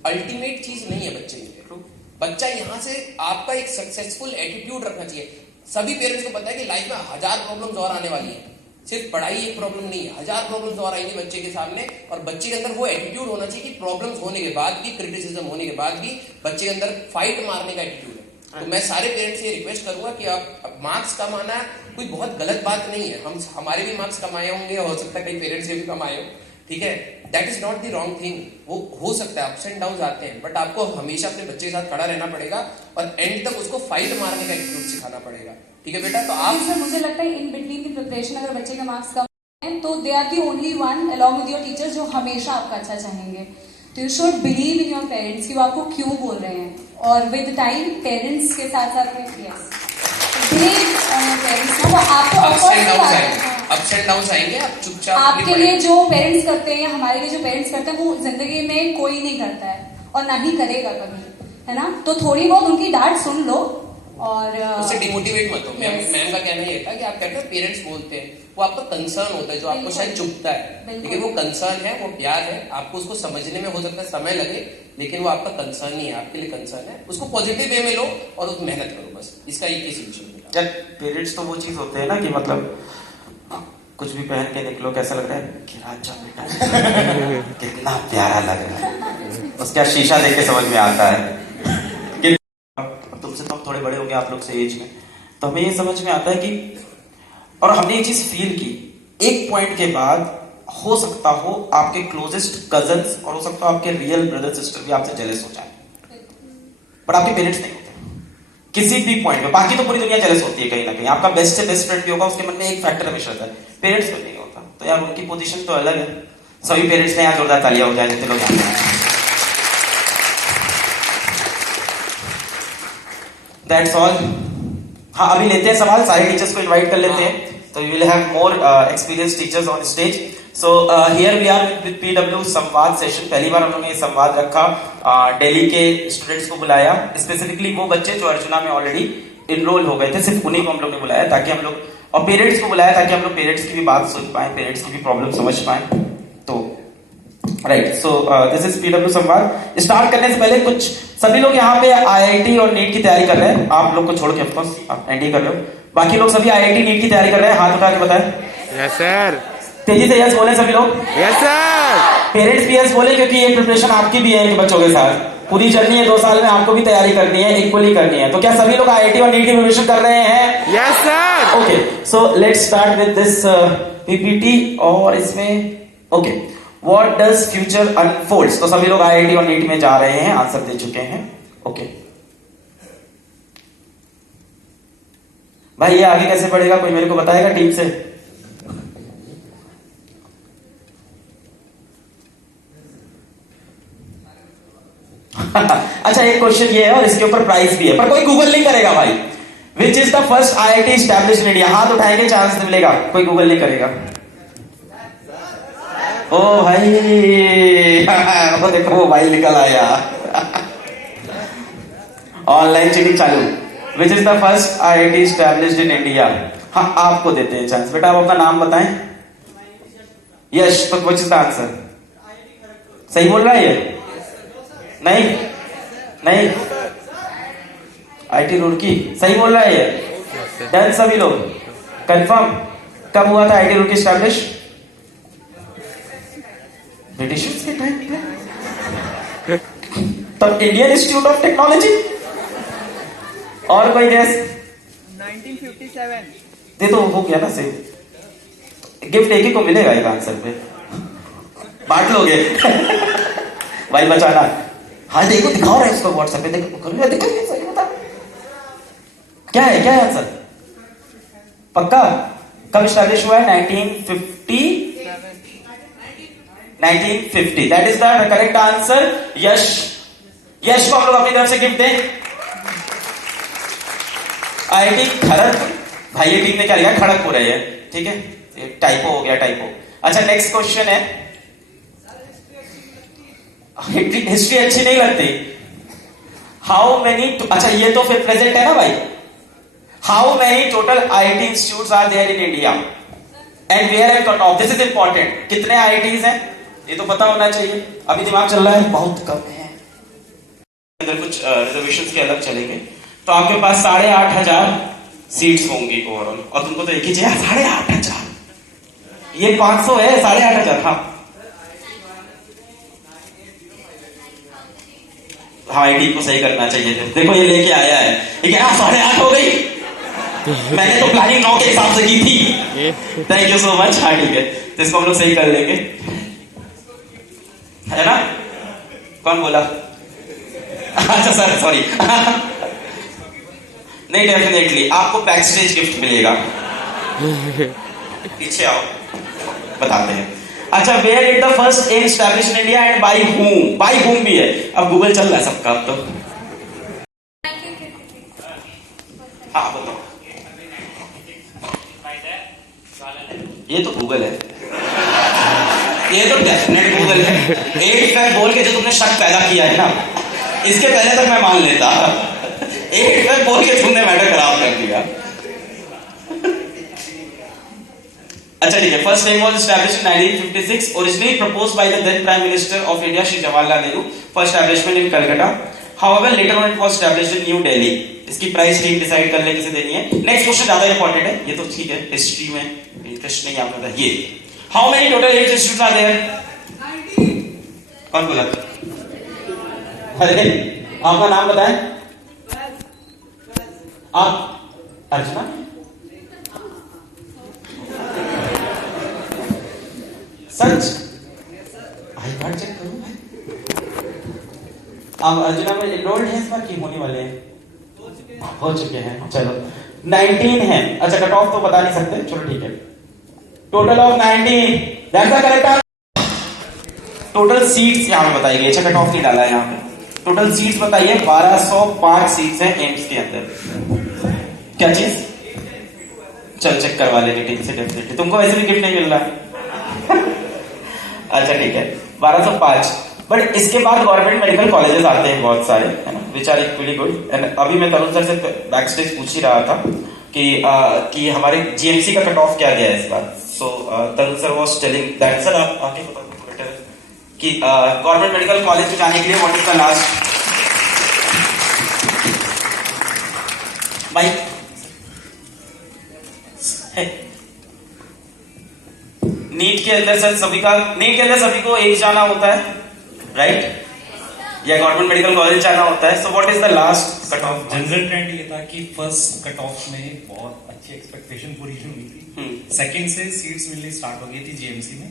अल्टीमेट चीज नहीं है बच्चे के लिए। बच्चा यहाँ से आपका एक सक्सेसफुल एटीट्यूड रखना चाहिए। सभी पेरेंट्स को पता है कि लाइफ में 1000 प्रॉब्लम्स और आने वाली है, सिर्फ पढ़ाई एक प्रॉब्लम नहीं है, 1000 प्रॉब्लम्स और आएंगी बच्चे के सामने। और बच्चे के अंदर वो एटीट्यूड होना चाहिए कि प्रॉब्लम्स होने के बाद भी, क्रिटिसिज्म होने के बाद भी बच्चे के अंदर फाइट मारने का एटीट्यूड है। तो मैं सारे पेरेंट्स से रिक्वेस्ट करूंगा कि आप मार्क्स कमाना कोई बहुत गलत बात नहीं है। हम हमारे भी मार्क्स कमाए होंगे, हो सकता है कई पेरेंट्स के भी कमाए हो, ठीक है। That is not the wrong thing. वो हो सकता है, अप्स एंड डाउन आते हैं, बट आपको हमेशा अपने बच्चे के साथ खड़ा रहना पड़ेगा और एंड तक उसको फाइट मारने का एटीट्यूड सिखाना पड़ेगा, ठीक है बेटा। तो आप सर मुझे लगता है इन बिटवीन की प्रिपरेशन अगर बच्चे का मार्क्स कम है तो they are the only one along with your teachers जो हमेशा आपका अच्छा चाहेंगे। तो you should believe in your parents कि वो आपको क्यों बोल रहे हैं। और विद टाइम पेरेंट्स के साथ साथ में बिलीव ऑन योर पेरेंट्स ना, वो आपको अप्स एंड डाउन्स आएंगे, आप चुपचाप। आपके लिए जो पेरेंट्स करते हैं या हमारे लिए जो पेरेंट्स करते हैं वो जिंदगी में कोई नहीं करता है और ना ही करेगा कभी, है ना। तो थोड़ी बहुत उनकी डांट सुन लो और उससे डिमोटिवेट मत हो। मैम का कहना ये था कि आप कहते हैं पेरेंट्स बोलते हैं, वो आपका कंसर्न होता है, जो आपको शायद चुभता है, लेकिन वो कंसर्न है, वो प्यार है। आपको उसको समझने में हो सकता है समय लगे, लेकिन वो आपका कंसर्न नहीं है, आपके लिए कंसर्न है। उसको पॉजिटिव वे में लो और उस मेहनत करो, बस इसका एक ही सोल्यूशन है। पेरेंट्स तो वो चीज होते हैं ना कि मतलब कुछ भी पहन के निकलो, कैसा लग रहा है, क्या अच्छा बेटा कितना प्यारा लग रहा है, उसका शीशा देख के समझ में आता है। तुमसे तो हम थोड़े बड़े हो गए आप लोग से एज में, तो हमें ये समझ में आता है कि, और हमने ये चीज फील की, एक पॉइंट के बाद हो सकता हो आपके क्लोजेस्ट कजन्स और हो सकता हो आपके रियल ब्रदर सिस्टर भी आपसे जेलस हो जाए, पर आपके पेरेंट्स नहीं होते किसी भी पॉइंट पे। बाकी तो पूरी दुनिया जेलस होती है कहीं ना कहीं, आपका बेस्ट से बेस्ट फ्रेंड भी होगा, उसके मन में एक फैक्टर हमेशा रहता है, पेरेंट्स को नहीं होता। तो यार उनकी पोजीशन तो अलग है। सभी पेरेंट्स ने यहाँ जोरदार तालियां हो जाए जितने लोग जानते हैं। That's all. हाँ, अभी लेते हैं सवाल, सारे टीचर्स को इनवाइट कर लेते हैं, तो we will have more experience teachers on stage. So here we are with PW Samvad session. पहली बार हम लोगों ने ये संवाद रखा, दिल्ली के स्टूडेंट्स को बुलाया, स्पेसिफिकली वो बच्चे जो अर्जुना में ऑलरेडी इनरोल हो गए थे, सिर्फ उन्हीं को हम लोग ने बुलाया ताकि हम लोग, और पेरेंट्स को बुलाया ताकि हम लोग पेरेंट्स की भी बात सुन पाए, पेरेंट्स की भी प्रॉब्लम समझ पाए। तो right, so this is PW Samvad. Start करने से पहले कुछ, सभी लोग यहाँ पे आईआईटी और नीट की तैयारी कर रहे हैं, आप लोग को छोड़ के, ऑफकोर्स आप एनडी कर रहे हो, बाकी लोग सभी आईआईटी नीट की तैयारी कर रहे हैं, हाथ उठा के बताएं। Yes sir. तेजी से यस बोले सभी लोग। Yes sir. पेरेंट्स भी यस बोले, क्योंकि ये प्रिपरेशन आपकी भी है कि बच्चों के साथ पूरी जर्नी है, 2 साल में आपको भी तैयारी करनी है, इक्वली करनी है। तो क्या सभी लोग आईआईटी और नीट की प्रिपरेशन कर रहे हैं? Yes sir. Okay, so let's start with this PPT. और इसमें okay, what does future unfolds. तो सभी लोग आईआईटी और नीट में जा रहे हैं, आंसर दे चुके हैं। ओके भाई, ये आगे कैसे पढ़ेगा, कोई मेरे को बताएगा टीम से? अच्छा, एक क्वेश्चन ये है और इसके ऊपर प्राइस भी है, पर कोई गूगल नहीं करेगा भाई। Which is the first IIT established in India? हाथ उठाएंगे, चांस मिलेगा, कोई गूगल नहीं करेगा। ओ भाई वो देखो, वो भाई निकल आया। ऑनलाइन चीटिंग चालू। Which is the first IIT established in India? हाँ, आपको देते हैं चांस। बेटा आप अपना नाम बताएं। यश, तो विच इज द आंसर? सही बोल रहा है ये? नहीं नहीं, आईटी रुड़की सही बोल रहा है ये? डन सभी लोग, कंफर्म? कब हुआ था आईटी रुड़की एस्टैब्लिश? ब्रिटिशर्स के टाइम पे, तब इंडियन इंस्टीट्यूट ऑफ टेक्नोलॉजी। और कोई गैस? 1957। दे तो हो गया ना सही। गिफ्ट एक ही को मिलेगा एक आंसर पे, बांट लोगे भाई बचाना। हाँ देखो, दिखाओ रहे उसको व्हाट्सएप पे, देखो देखो सही बता, क्या है, क्या है आंसर? पक्का? कब स्टैब्लिश हुआ है? 1950। That is the correct answer. Yash, Yash को हम लोग अपनी तरफ से गिफ्ट दें। आईआईटी खड़गपुर, भाई ये टीम ने क्या लिया? खड़गपुर है ये, ठीक है, टाइपो हो गया, टाइपो। अच्छा, नेक्स्ट क्वेश्चन है, हिस्ट्री अच्छी नहीं लगती। हाउ मेनी, अच्छा ये तो फिर प्रेजेंट है ना भाई। How many total IIT institutes are there in India and where and cut off? This is important. कितने आईआईटीज हैं ये तो पता होना चाहिए। अभी दिमाग चल रहा है बहुत कम है, अगर कुछ रिजर्वेशंस के अलग चलेंगे तो आपके पास 8,500 सीट्स होंगी ओवरऑल, और तुमको तो एक ही चाहिए 8,500। ये 500 है, 8,500। हाँ आईटी को सही करना चाहिए थे। देखो ये लेके आया है, ये कह रहा 8.5 हो गई। मैंने तो प्लानिंग 9 के हिसाब से की थी। Thank you so much. हाँ ठीक है, तो इसको हम लोग सही कर लेंगे, है ना? कौन बोला? अच्छा सर सॉरी। नहीं, डेफिनेटली आपको बैक स्टेज गिफ्ट मिलेगा। पीछे आओ, बताते हैं। अच्छा, where is the first M established in India and by whom? By whom भी है, अब गूगल चल रहा है सबका अब तो। हाँ बताओ, ये तो गूगल है, ये तो डेफिनेट गूगल है। 8 फैक्ट बोल के जो तुमने शक पैदा किया है ना, इसके पहले तक मैं मान लेता। 8 फैक्ट बोल के तुमने मैटर खराब कर दिया। अच्छा ठीक है. First name was established in 1956, originally proposed by the then Prime Minister of India, Shri Jawaharlal Nehru, for establishment in Calcutta. However, later on it was established in New Delhi. इसकी price team decide कर ले किसे देनी है. Next question ज्यादा important है. ये तो ठीक है, हिस्ट्री में इंटरेस्ट नहीं आपका था. ये how many total as students are there? 90. कौन बोला? अरे आपका नाम बताएं. आप अर्चना. सच? आई कार्ड चेक करूं भाई. आप अर्जुना में एनरोल्ड हैं इस बार की होने वाले हैं? हो चुके हैं. चलो 19 है. अच्छा कट ऑफ तो बता नहीं सकते. चलो ठीक है. Total of 19. That's the correct answer. Total seats यहां पे बताई गई. अच्छा कट ऑफ नहीं डाला है यहां पे. टोटल सीट्स बताइए. 1205 सीट्स हैं एम्स के अंदर. क्या चीज? चल चेक करवा लेंगे टीम से डेफिनेटली. तुमको वैसे भी गिफ्ट नहीं मिल रहा है. अच्छा ठीक है. 1205. बट इसके बाद गवर्नमेंट मेडिकल कॉलेजेस आते हैं बहुत सारे, है ना, which are equally good. And अभी मैं तरुण सर से बैक स्टेज पूछ ही रहा था कि हमारे जीएमसी का कट ऑफ क्या गया है इस बार. So Tarun sir was telling that. Sir आप आगे बताओ बेटर कि गवर्नमेंट मेडिकल कॉलेज में जाने के लिए what is the last bike. NEET के अंदर सर नीट के अंदर सभी को एक जाना होता है, राइट? या गवर्नमेंट मेडिकल कॉलेज जाना होता है. So what is the last cut off? General trend ये था कि फर्स्ट कट ऑफ में बहुत अच्छी एक्सपेक्टेशन पूरी हुई थी. सेकंड से सीट्स मिलनी स्टार्ट हो गई थी जीएमसी में.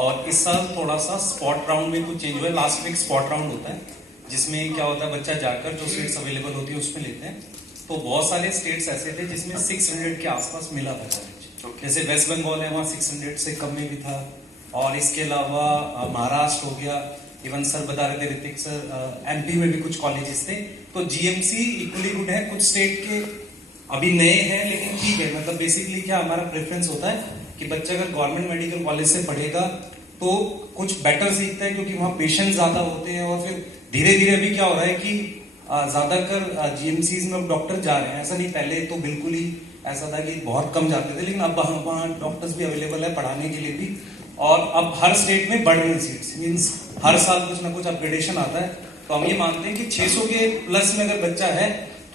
और इस साल थोड़ा सा स्पॉट राउंड में कुछ चेंज हुआ है. लास्ट में एक स्पॉट राउंड होता है जिसमें क्या होता है, बच्चा जाकर जो सीट्स अवेलेबल होती है उसमें लेते हैं. तो बहुत सारे स्टेट्स ऐसे थे जिसमें 600 के आसपास मिला था कॉलेज. जैसे वेस्ट बंगाल है, वहाँ 600 से कम में भी था. और इसके अलावा महाराष्ट्र हो गया. इवन सर बता रहे थे ऋतिक सर, एमपी में भी कुछ कॉलेजेस थे. तो जीएमसी इक्वली गुड है. कुछ स्टेट के अभी नए हैं लेकिन ठीक है. मतलब बेसिकली क्या हमारा प्रेफरेंस होता है कि बच्चा अगर गवर्नमेंट मेडिकल कॉलेज से पढ़ेगा तो कुछ बेटर सीखता है, क्योंकि वहाँ पेशेंट ज्यादा होते हैं. और फिर धीरे धीरे अभी क्या हो रहा है कि ज्यादातर जीएमसीज में डॉक्टर जा रहे हैं. ऐसा नहीं, पहले तो बिल्कुल ही ऐसा था कि बहुत कम जाते थे, लेकिन अब वहाँ डॉक्टर्स भी अवेलेबल है पढ़ाने के लिए भी. और अब हर स्टेट में बढ़ रही सीट्स. मींस हर साल कुछ ना कुछ अपग्रेडेशन आता है. तो हम ये मानते हैं कि 600 के प्लस में अगर बच्चा है,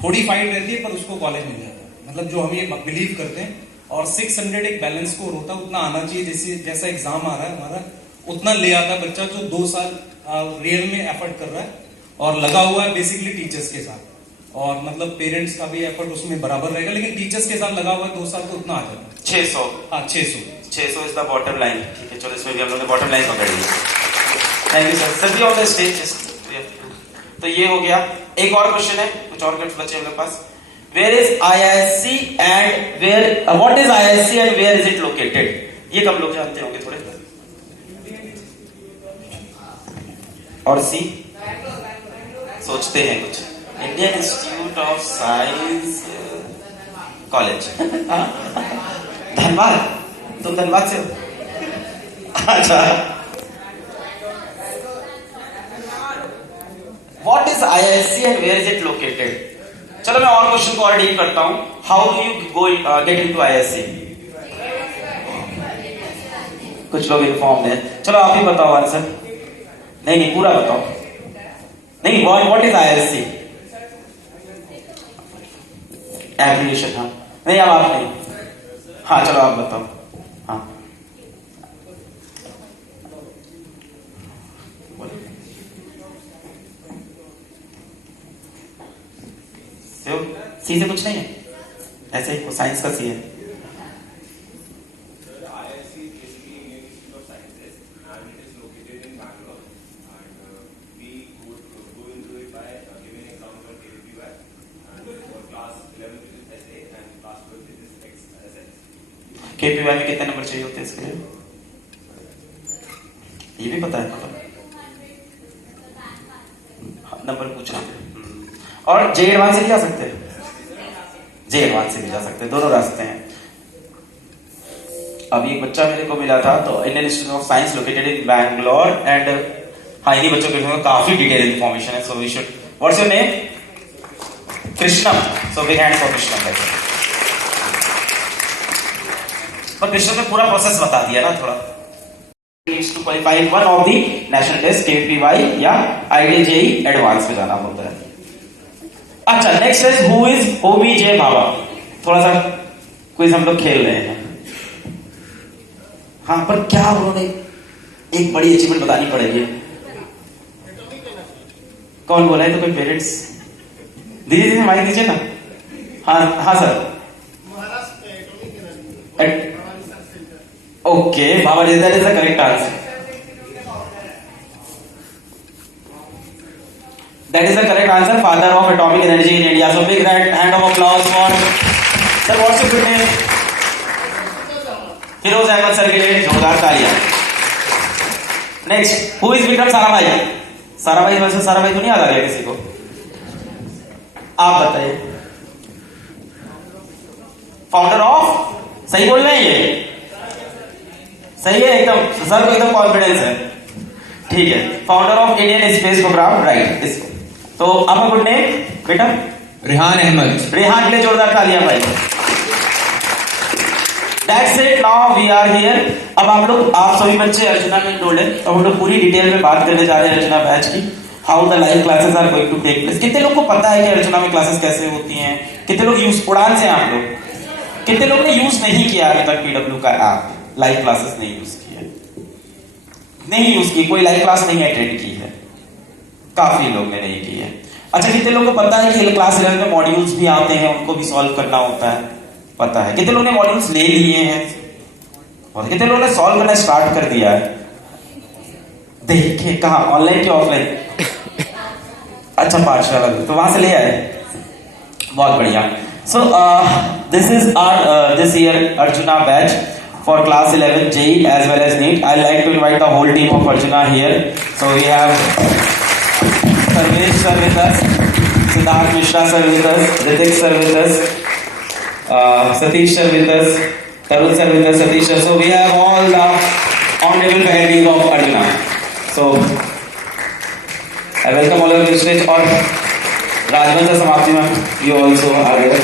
थोड़ी फाइट रहती है पर उसको कॉलेज मिल जाता है. मतलब जो हम ये बिलीव करते हैं. और 600 एक बैलेंस स्कोर होता है, उतना आना चाहिए. जैसा एग्जाम आ रहा है हमारा, उतना ले आता है बच्चा जो 2 साल रियल में एफर्ट कर रहा है और लगा हुआ है बेसिकली टीचर्स के साथ. और मतलब पेरेंट्स का भी एफर्ट उसमें बराबर रहेगा, लेकिन टीचर्स के साथ लगा हुआ है 2 साल तो उतना आ जाता है. 600. हाँ 600 इज द बॉटम लाइन. ठीक है, चलो इसमें भी हम लोगों ने बॉटम लाइन पकड़ ली. Thank you sir. सर भी ऑन द स्टेज. तो ये हो गया. एक और क्वेश्चन है, कुछ और क्वेश्चन बचे हम लोग पास. Where is IISc and what is IISc and where is it located? ये कम लोग जानते होंगे थोड़े. और सी सोचते हैं कुछ. Indian institute of Science college. Dhanbad. तुम धनबाद से हो? अच्छा. What is IISc and where is it located? चलो मैं और क्वेश्चन को और डील करता हूं. How do you go get into IISc? कुछ लोग इन्फॉर्म है. चलो आप ही बताओ आंसर. नहीं पूरा बताओ. नहीं, व्हाट इज IISc? एप्लीकेशन. हाँ नहीं, अब आप नहीं. हाँ चलो आप बताओ. हाँ सी से कुछ नहीं है, ऐसे ही साइंस का सी है. KPY में कितने नंबर चाहिए होते हैं इसके लिए? ये भी पता है मतलब नंबर पूछ रहे थे. और जे एडवांस से भी जा सकते हैं. जे एडवांस से भी जा सकते हैं. दोनों रास्ते हैं. अभी एक बच्चा मेरे को मिला था, तो Indian institute of science located in Bangalore. And हाँ, इन्हीं बच्चों के काफी डिटेल इन्फॉर्मेशन है. So we should. What's your name? Krishnam. So big hand for Krishnam. पर क्वेश्चन में पूरा प्रोसेस बता दिया ना थोड़ा। Needs to qualify one of the national test KPY या IIT JEE एडवांस में जाना होता है। अच्छा, next is who is Homi J Bhabha. थोड़ा सा क्विज हम लोग खेल रहे हैं। हाँ, पर क्या उन्होंने एक बड़ी अचीवमेंट बतानी पड़ेगी। कौन बोला है? तो कोई पेरेंट्स दीजिए, माइक दीजिए ना। हाँ सर। ओके बाबा जी, that is the correct answer. That is the correct answer. Father of atomic energy in India. So big hand of applause for sir. What's your good name? Firoz Ahmed sir के लिए जोरदार तालियां। Next, who is Vikram Sarabhai? Sarabhai, वैसे साराभाई तो नहीं याद आ गया किसी को? आप बताइए। फाउंडर ऑफ, सही बोल रहे हैं ये? सही है एकदम, सर को एकदम कॉन्फिडेंस है। ठीक है, founder of Indian space program, right. इसको तो आपका गुड नेम बेटा? रेहान अहमद। रेहान के लिए जोरदार तालियां भाई। That's it, now we are here। अब आप सभी बच्चे अर्चना में enrolled हैं। अब हम लोग पूरी डिटेल में बात करने जा रहे हैं अर्चना बैच की। How the live classes are going to take place. कितने लोग को पता है कि अर्चना में क्लासेस कैसे होती हैं? कितने लोग यूज, उड़ान से आप लोग कितने लोग ने यूज नहीं किया अभी तक PW का ऐप? लाइव क्लासेस नहीं यूज किया, नहीं यूज की, कोई लाइव क्लास नहीं अटेंड की है? काफी लोग ने नहीं की है। अच्छा, कितने लोगों को पता है कि क्लास 11 में मॉड्यूल्स भी आते हैं, उनको भी सॉल्व करना होता है? पता है। कितने लोगों ने मॉड्यूल्स ले लिए हैं और कितने लोगों ने सॉल्व करना स्टार्ट कर दिया है? देखिए, कहा ऑनलाइन कि ऑफलाइन? अच्छा, पाठशाला तो वहां से ले आए, बहुत बढ़िया। So this is our this year Archana batch for class 11 JEE as well as NEET. I like to invite the whole team of Arjuna here. So we have Sarvesh sir with us, Siddharth Mishra sir with us, Ritik sir with us, Satish sir with us, Tarun sir with us, Satish sir. So we have all the honorable faculty of Arjuna. So I welcome all of you stage और Rajman sir समाप्ति में you also are here.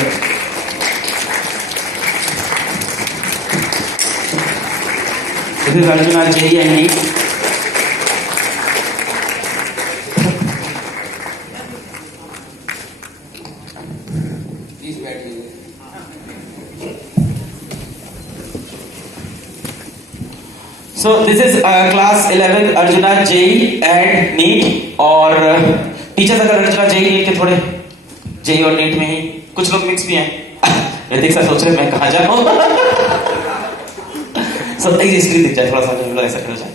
This is Arjuna JEE and NEET. Please बैठिए। So this is class 11 Arjuna JEE and NEET। और teachers अगर arjuna JEE NEET के थोड़े JEE और NEET में ही कुछ लोग मिक्स भी हैं। ऋतिक सर सोच रहे मैं कहाँ जाऊँ। So स्क्रीन दिख जाए थोड़ा सा, ऐसा कर जाए।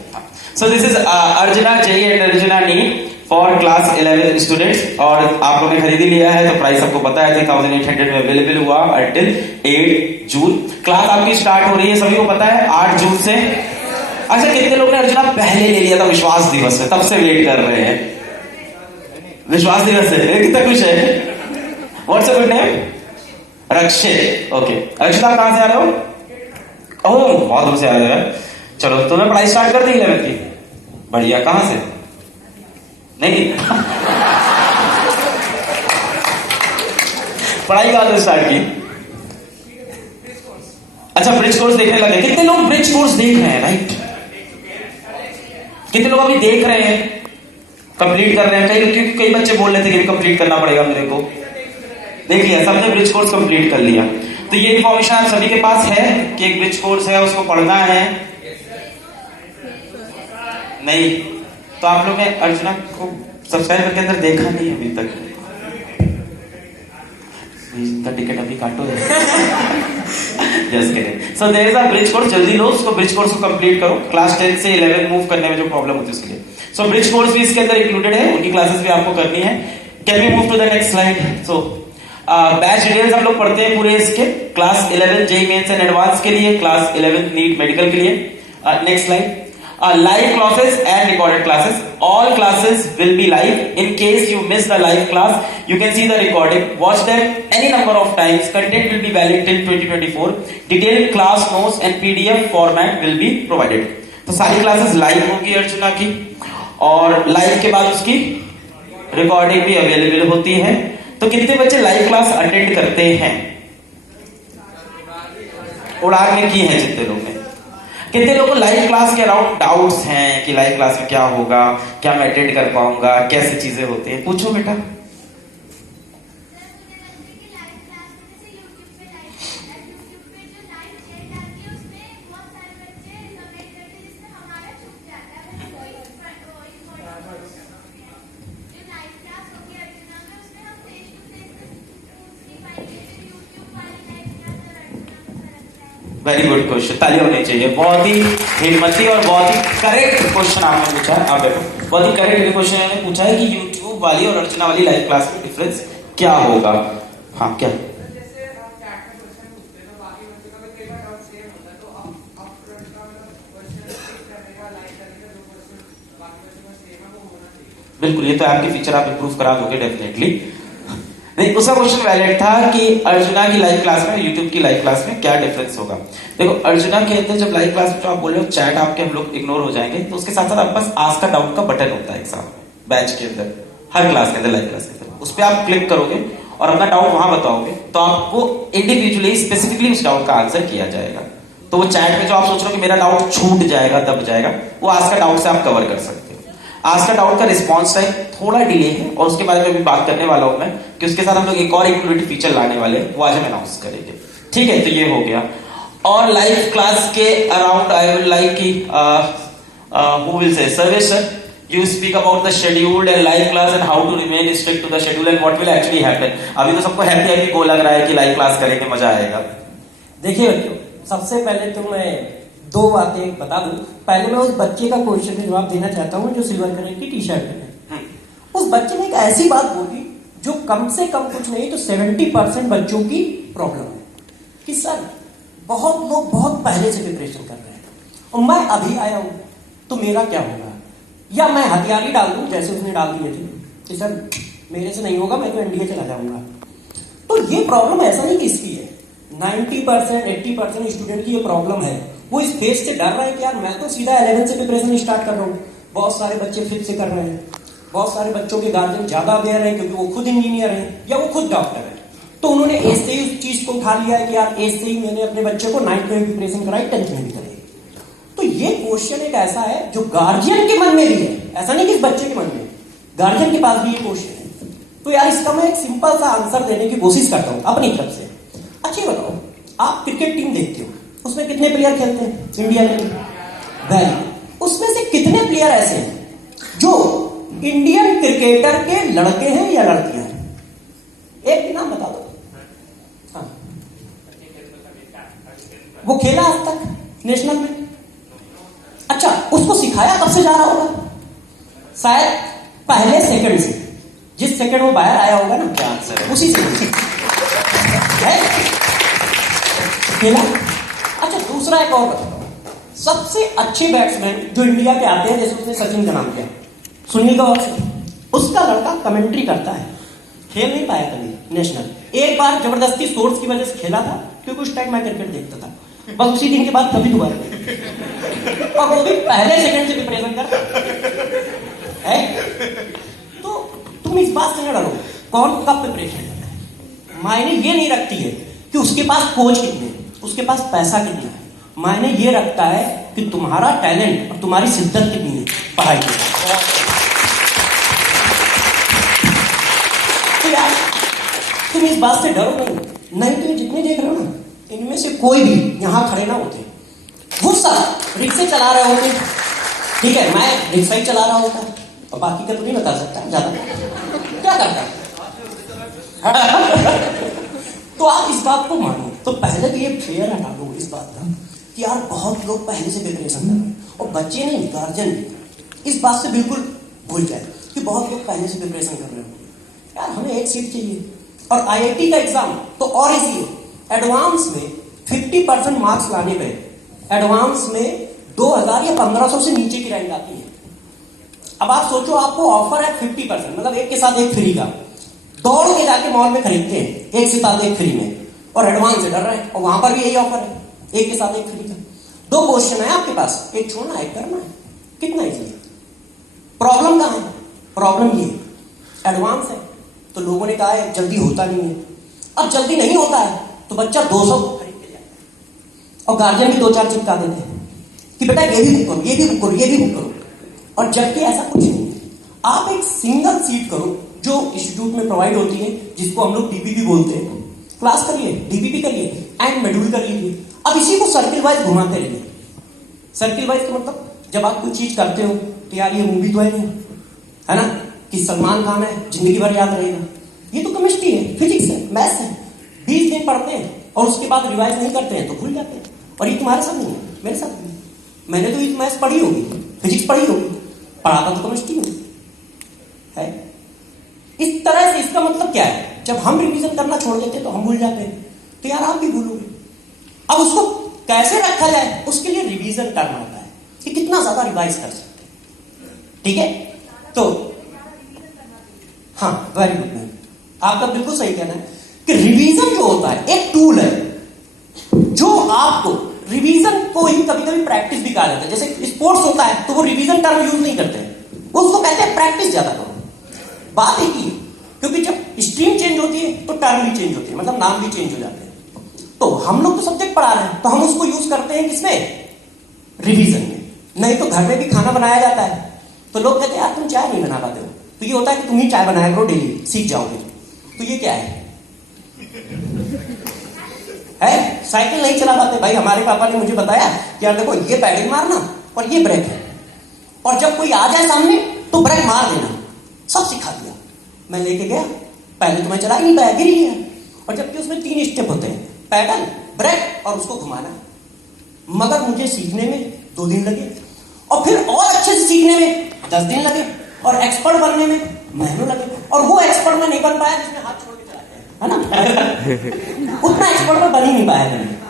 So this is Arjuna JEE and Arjuna NEET for class 11 students। और आप लोगों ने खरीद लिया है तो प्राइस आपको पता है 3800 में अवेलेबल हुआ until 8 जून। क्लास आपकी स्टार्ट हो रही है, सभी को पता है 8 जून से। अच्छा, कितने लोग ने अर्जुना पहले ले लिया था विश्वास दिवस से, तब से वेट कर रहे हैं? विश्वास दिवस से कितना खुश है? What's your good name? Rakshit. Okay, arjuna कहां से आ रहे हो? ओह, बहुत दूर से आ रहे हैं। चलो, तुम्हें पढ़ाई स्टार्ट कर दी 11th की? बढ़िया। कहां से? नहीं पढ़ाई कहां से स्टार्ट की? अच्छा, ब्रिज कोर्स देखने लगे। कितने लोग ब्रिज कोर्स देख रहे हैं? राइट, कितने लोग अभी देख रहे हैं, कंप्लीट कर रहे हैं? क्योंकि कई बच्चे बोल रहे थे कि कंप्लीट करना पड़ेगा मेरे को। देख लिया सबने, ब्रिज कोर्स कंप्लीट कर लिया। तो ये इन्फॉर्मेशन आप सभी के पास है कि एक ब्रिज कोर्स है, उसको पढ़ना है। नहीं तो आप लोग ने अर्चना को सब्सक्राइब करके अंदर देखा नहीं अभी तक। इसका टिकट अभी काटो। Just kidding. So there is a bridge course, जल्दी लो उसको, ब्रिज कोर्स को कंप्लीट करो। क्लास 10 से 11 मूव करने में जो प्रॉब्लम होती है उसके लिए। सो ब्रिज कोर्स भी इसके अंदर इंक्लूडेड है, उनकी क्लासेस भी आपको करनी है। Can we move to the next slide? So batch details हम लोग पढ़ते हैं पूरे इसके। Class 11 JEE mains and advance के लिए, क्लास 11 नीट मेडिकल के लिए। Next slide. Live classes and recorded classes. All classes will be live. In case you miss the live class, you can see the recording. Watch that any number of times. Content will be valid till 2024. Detailed class notes and PDF format will be provided. तो सारी classes live होगी अर्चना की, और live के बाद उसकी recording भी available होती है। तो कितने बच्चे लाइव क्लास अटेंड करते हैं? उड़ाने की है जितने लोग ने। कितने लोगों को लाइव क्लास के अराउंड डाउट्स हैं कि लाइव क्लास में क्या होगा, क्या मैं अटेंड कर पाऊंगा, कैसे चीजें होती हैं? पूछो बेटा। वेरी गुड क्वेश्चन, ताली होनी चाहिए। बहुत ही हिम्मती और बहुत ही करेक्ट क्वेश्चन आपने पूछा है। आप देखो, बहुत ही करेक्ट क्वेश्चन मैंने पूछा है कि यूट्यूब वाली और अर्चना वाली लाइव क्लास में डिफरेंस क्या होगा। हाँ क्या? बिल्कुल, ये तो आपके फीचर आप इंप्रूव करा दोगे डेफिनेटली। नहीं, उसका क्वेश्चन वैलिड था कि अर्जुना की लाइव क्लास में यूट्यूब की लाइव क्लास में क्या डिफरेंस होगा। देखो, अर्जुना के अंदर जब लाइव क्लास में जो आप बोल रहे हो चैट आपके हम लोग इग्नोर हो जाएंगे, तो उसके साथ साथ आपके पास आस्क का डाउट का बटन होता है एग्जाम में, बैच के अंदर, हर क्लास के अंदर, लाइव क्लास के अंदर। उस पर आप क्लिक करोगे और अपना डाउट वहां बताओगे तो आपको इंडिविजुअली स्पेसिफिकली उस डाउट का आंसर किया जाएगा। तो वो चैट में जो आप सोच रहे हो कि मेरा डाउट छूट जाएगा, दब जाएगा, वो आस्क का डाउट से आप कवर कर सकते हो। आज का डाउट का रिस्पॉन्स टाइम थोड़ा डिले है और उसके बारे में भी बात करने वाला हूं मैं कि उसके साथ हम लोग एक और इंक्लूडेड फीचर लाने वाले हैं, वो आज हम अनाउंस करेंगे। ठीक है, तो ये हो गया। और लाइव क्लास के अराउंड आई विल लाइक की who will say service sir, you speak about the scheduled and live class and how to remain strict to the schedule and what will actually happen। अभी तो सबको happy go लग रहा है कि live class करेंगे, मजा आएगा। देखिए बच्चों, सबसे पहले तो मैं दो बातें बता दूं। पहले मैं उस बच्चे का क्वेश्चन का जवाब देना चाहता हूं जो सिल्वर कलर की टी शर्ट में। उस बच्चे ने एक ऐसी बात बोली जो कम से कम कुछ नहीं तो 70% बच्चों की प्रॉब्लम है कि सर बहुत लोग बहुत पहले से प्रिपरेशन कर रहे हैं और मैं अभी आया हूं तो मेरा क्या होगा, या मैं हथियार ही डाल दूं जैसे उसने डाल दिए थे कि सर मेरे से नहीं होगा, मैं तो एनडीए चला जाऊंगा। तो ये प्रॉब्लम ऐसा नहीं कि इसकी है, 90% 80% स्टूडेंट की ये प्रॉब्लम है। वो इस फेज से डर रहा है कि यार मैं तो सीधा 11 से प्रिपरेशन स्टार्ट कर रहा हूँ। बहुत सारे बच्चे 5th से कर रहे हैं, बहुत सारे बच्चों के गार्जियन ज्यादा अवेयर है क्योंकि वो खुद इंजीनियर है या वो खुद डॉक्टर है। तो उन्होंने ए से ही उस चीज को उठा लिया है कि यार ए से ही मैंने अपने बच्चे को 9th में प्रिपरेशन कराई, 10th में भी कराई। तो ये क्वेश्चन एक ऐसा है जो गार्जियन के मन में भी है, ऐसा नहीं कि इस बच्चे के मन में, गार्जियन के पास भी ये क्वेश्चन है। तो यार इसका मैं एक सिंपल सा आंसर देने की कोशिश करता हूं अपनी तरफ से। अच्छा बताओ, आप क्रिकेट टीम देखते हो, उसमें कितने प्लेयर खेलते हैं इंडिया के? वेल, उसमें से कितने प्लेयर ऐसे हैं जो इंडियन क्रिकेटर के लड़के हैं या लड़कियां हैं? एक नाम बता दो। हाँ, वो खेला आज तक नेशनल में? अच्छा, उसको सिखाया कब से जा रहा होगा? शायद पहले सेकंड से, जिस सेकंड वो बाहर आया होगा ना, क्या आंसर उसी से है खेला। अच्छा, दूसरा एक और बताओ, सबसे अच्छे बैट्समैन जो इंडिया के आते हैं, जैसे उसने सचिन का नाम किया, सुनील गावस्कर, उसका लड़का कमेंट्री करता है, खेल नहीं पाया कभी नेशनल। एक बार जबरदस्ती सोर्स की वजह से खेला था क्योंकि उस टाइम मैं क्रिकेट देखता था, बस उसी दिन के बाद कभी दोबारा और वो भी पहले सेकंड से प्रिपरेशन करता है। तो तुम इस बात से न डरो कौन कब प्रिपरेशन करता है, मायने ये नहीं रखती है कि उसके पास कोच कितने, उसके पास पैसा कितना है, मायने ये रखता है कि तुम्हारा टैलेंट और तुम्हारी शिद्दत कितनी है पढ़ाई की। तो यार तुम इस बात से डरो नहीं तो जितने देख रहे हो ना, इनमें से कोई भी यहां खड़े ना होते, वो सब रिक्शे चला रहे होते, ठीक है, मैं रिक्शा ही चला रहा होता और बाकी का तो नहीं बता सकता ज्यादा क्या करता। तो आप इस बात को मानो, तो पहले तो ये फेयर हटा दो इस बात का कि यार बहुत लोग पहले से प्रिपरेशन कर रहे हैं, और बच्चे नहीं गार्जियन भी इस बात से बिल्कुल भूल जाए कि बहुत लोग पहले से प्रिपरेशन कर रहे हो। यार हमें एक सीट चाहिए, और आईआईटी का एग्जाम तो और इजी है। एडवांस में 50% मार्क्स लाने पे एडवांस में 2000 या 1500 से नीचे की रैंक आती है। अब आप सोचो, आपको ऑफर है 50%, मतलब एक के साथ एक फ्री का, दौड़ के जाके मॉल में खरीदते हैं एक से साथ एक फ्री में, और एडवांस से डर रहे हैं, और वहां पर भी यही ऑफर है, एक के साथ एक फ्री का। 2 क्वेश्चन है आपके पास, एक छोड़ना एक करना है, कितना इजी है। प्रॉब्लम कहां है? प्रॉब्लम ये एडवांस है तो लोगों ने कहा है जल्दी होता नहीं है। अब जल्दी नहीं होता है तो बच्चा 200 खरीद के जाता है, और गार्जियन भी 2-4 चिपका देते हैं कि बेटा ये भी बुक करो, ये भी बुक करो, ये भी बुक करो, और जबकि ऐसा कुछ नहीं है। आप एक सिंगल सीट करो जो इंस्टीट्यूट में प्रोवाइड होती है, जिसको हम लोग डीपीपी बोलते हैं। क्लास करिए, डीपीपी करिए एंड मॉड्यूल कर लीजिए। अब इसी को सर्किल वाइज घुमाते रहिए। सर्किल वाइज का मतलब जब आप कोई चीज करते हो तो यार ये मूवी तो है नहीं, है ना, कि सलमान खान है जिंदगी भर याद रहेगा। ये तो केमिस्ट्री है, फिजिक्स है, मैथ्स है। 20 दिन पढ़ते हैं और उसके बाद रिवाइज नहीं करते हैं तो भूल जाते हैं। और ये तुम्हारे साथ नहीं है, मेरे साथ नहीं है। मैंने तो ये मैथ्स पढ़ी होगी, फिजिक्स पढ़ी होगी, पढ़ाता तो केमिस्ट्री में है। इस तरह से इसका मतलब क्या है, जब हम रिवीजन करना छोड़ देते हैं तो हम भूल जाते हैं, तो यार आप भी भूलोगे। अब उसको कैसे रखा जाए, उसके लिए रिवीजन करना होता है कि कितना ज्यादा रिवाइज कर सकते हैं। ठीक है, तो हाँ, वेरी गुड मैम, आपका बिल्कुल सही कहना है कि रिवीजन जो होता है एक टूल है जो आपको, रिवीजन को ही कभी कभी प्रैक्टिस भी कहा जाता है। जैसे स्पोर्ट्स होता है तो वो रिवीजन टर्म यूज नहीं करते हैं, उसको कहते हैं प्रैक्टिस ज्यादा करो। बात एक ही है, क्योंकि जब स्ट्रीम चेंज होती है तो टर्म भी चेंज होती है, मतलब नाम भी चेंज हो जाते हैं। तो हम लोग तो सब्जेक्ट पढ़ा रहे हैं तो हम उसको यूज करते हैं किसमें, रिवीजन में। नहीं तो घर में भी खाना बनाया जाता है तो लोग कहते हैं यार तुम चाय नहीं बना पाते हो, तो ये होता है कि तुम ही चाय बनाया करो डेली, सीख जाओगे। तो ये क्या है साइकिल नहीं चला पाते भाई। हमारे पापा ने मुझे बताया कि यार देखो ये पैडल मारना और ये ब्रेक है, और जब कोई आ जाए सामने तो ब्रेक मार देना, सब सिखा दिया। मैं लेके गया, पहले तो मैं चला ही नहीं पाया, गिर गया। और जबकि उसमें 3 स्टेप होते हैं, पैडल, ब्रेक और उसको घुमाना। मगर मुझे सीखने में 2 दिन लगे, और फिर और अच्छे से सीखने में 10 दिन लगे, और एक्सपर्ट बनने में महीनों लगे। और वो एक्सपर्ट में नहीं बन पाया जिसने हाथ छोड़ के चलाते हैं, है ना उतना एक्सपर्ट में बन ही नहीं पाया मैंने।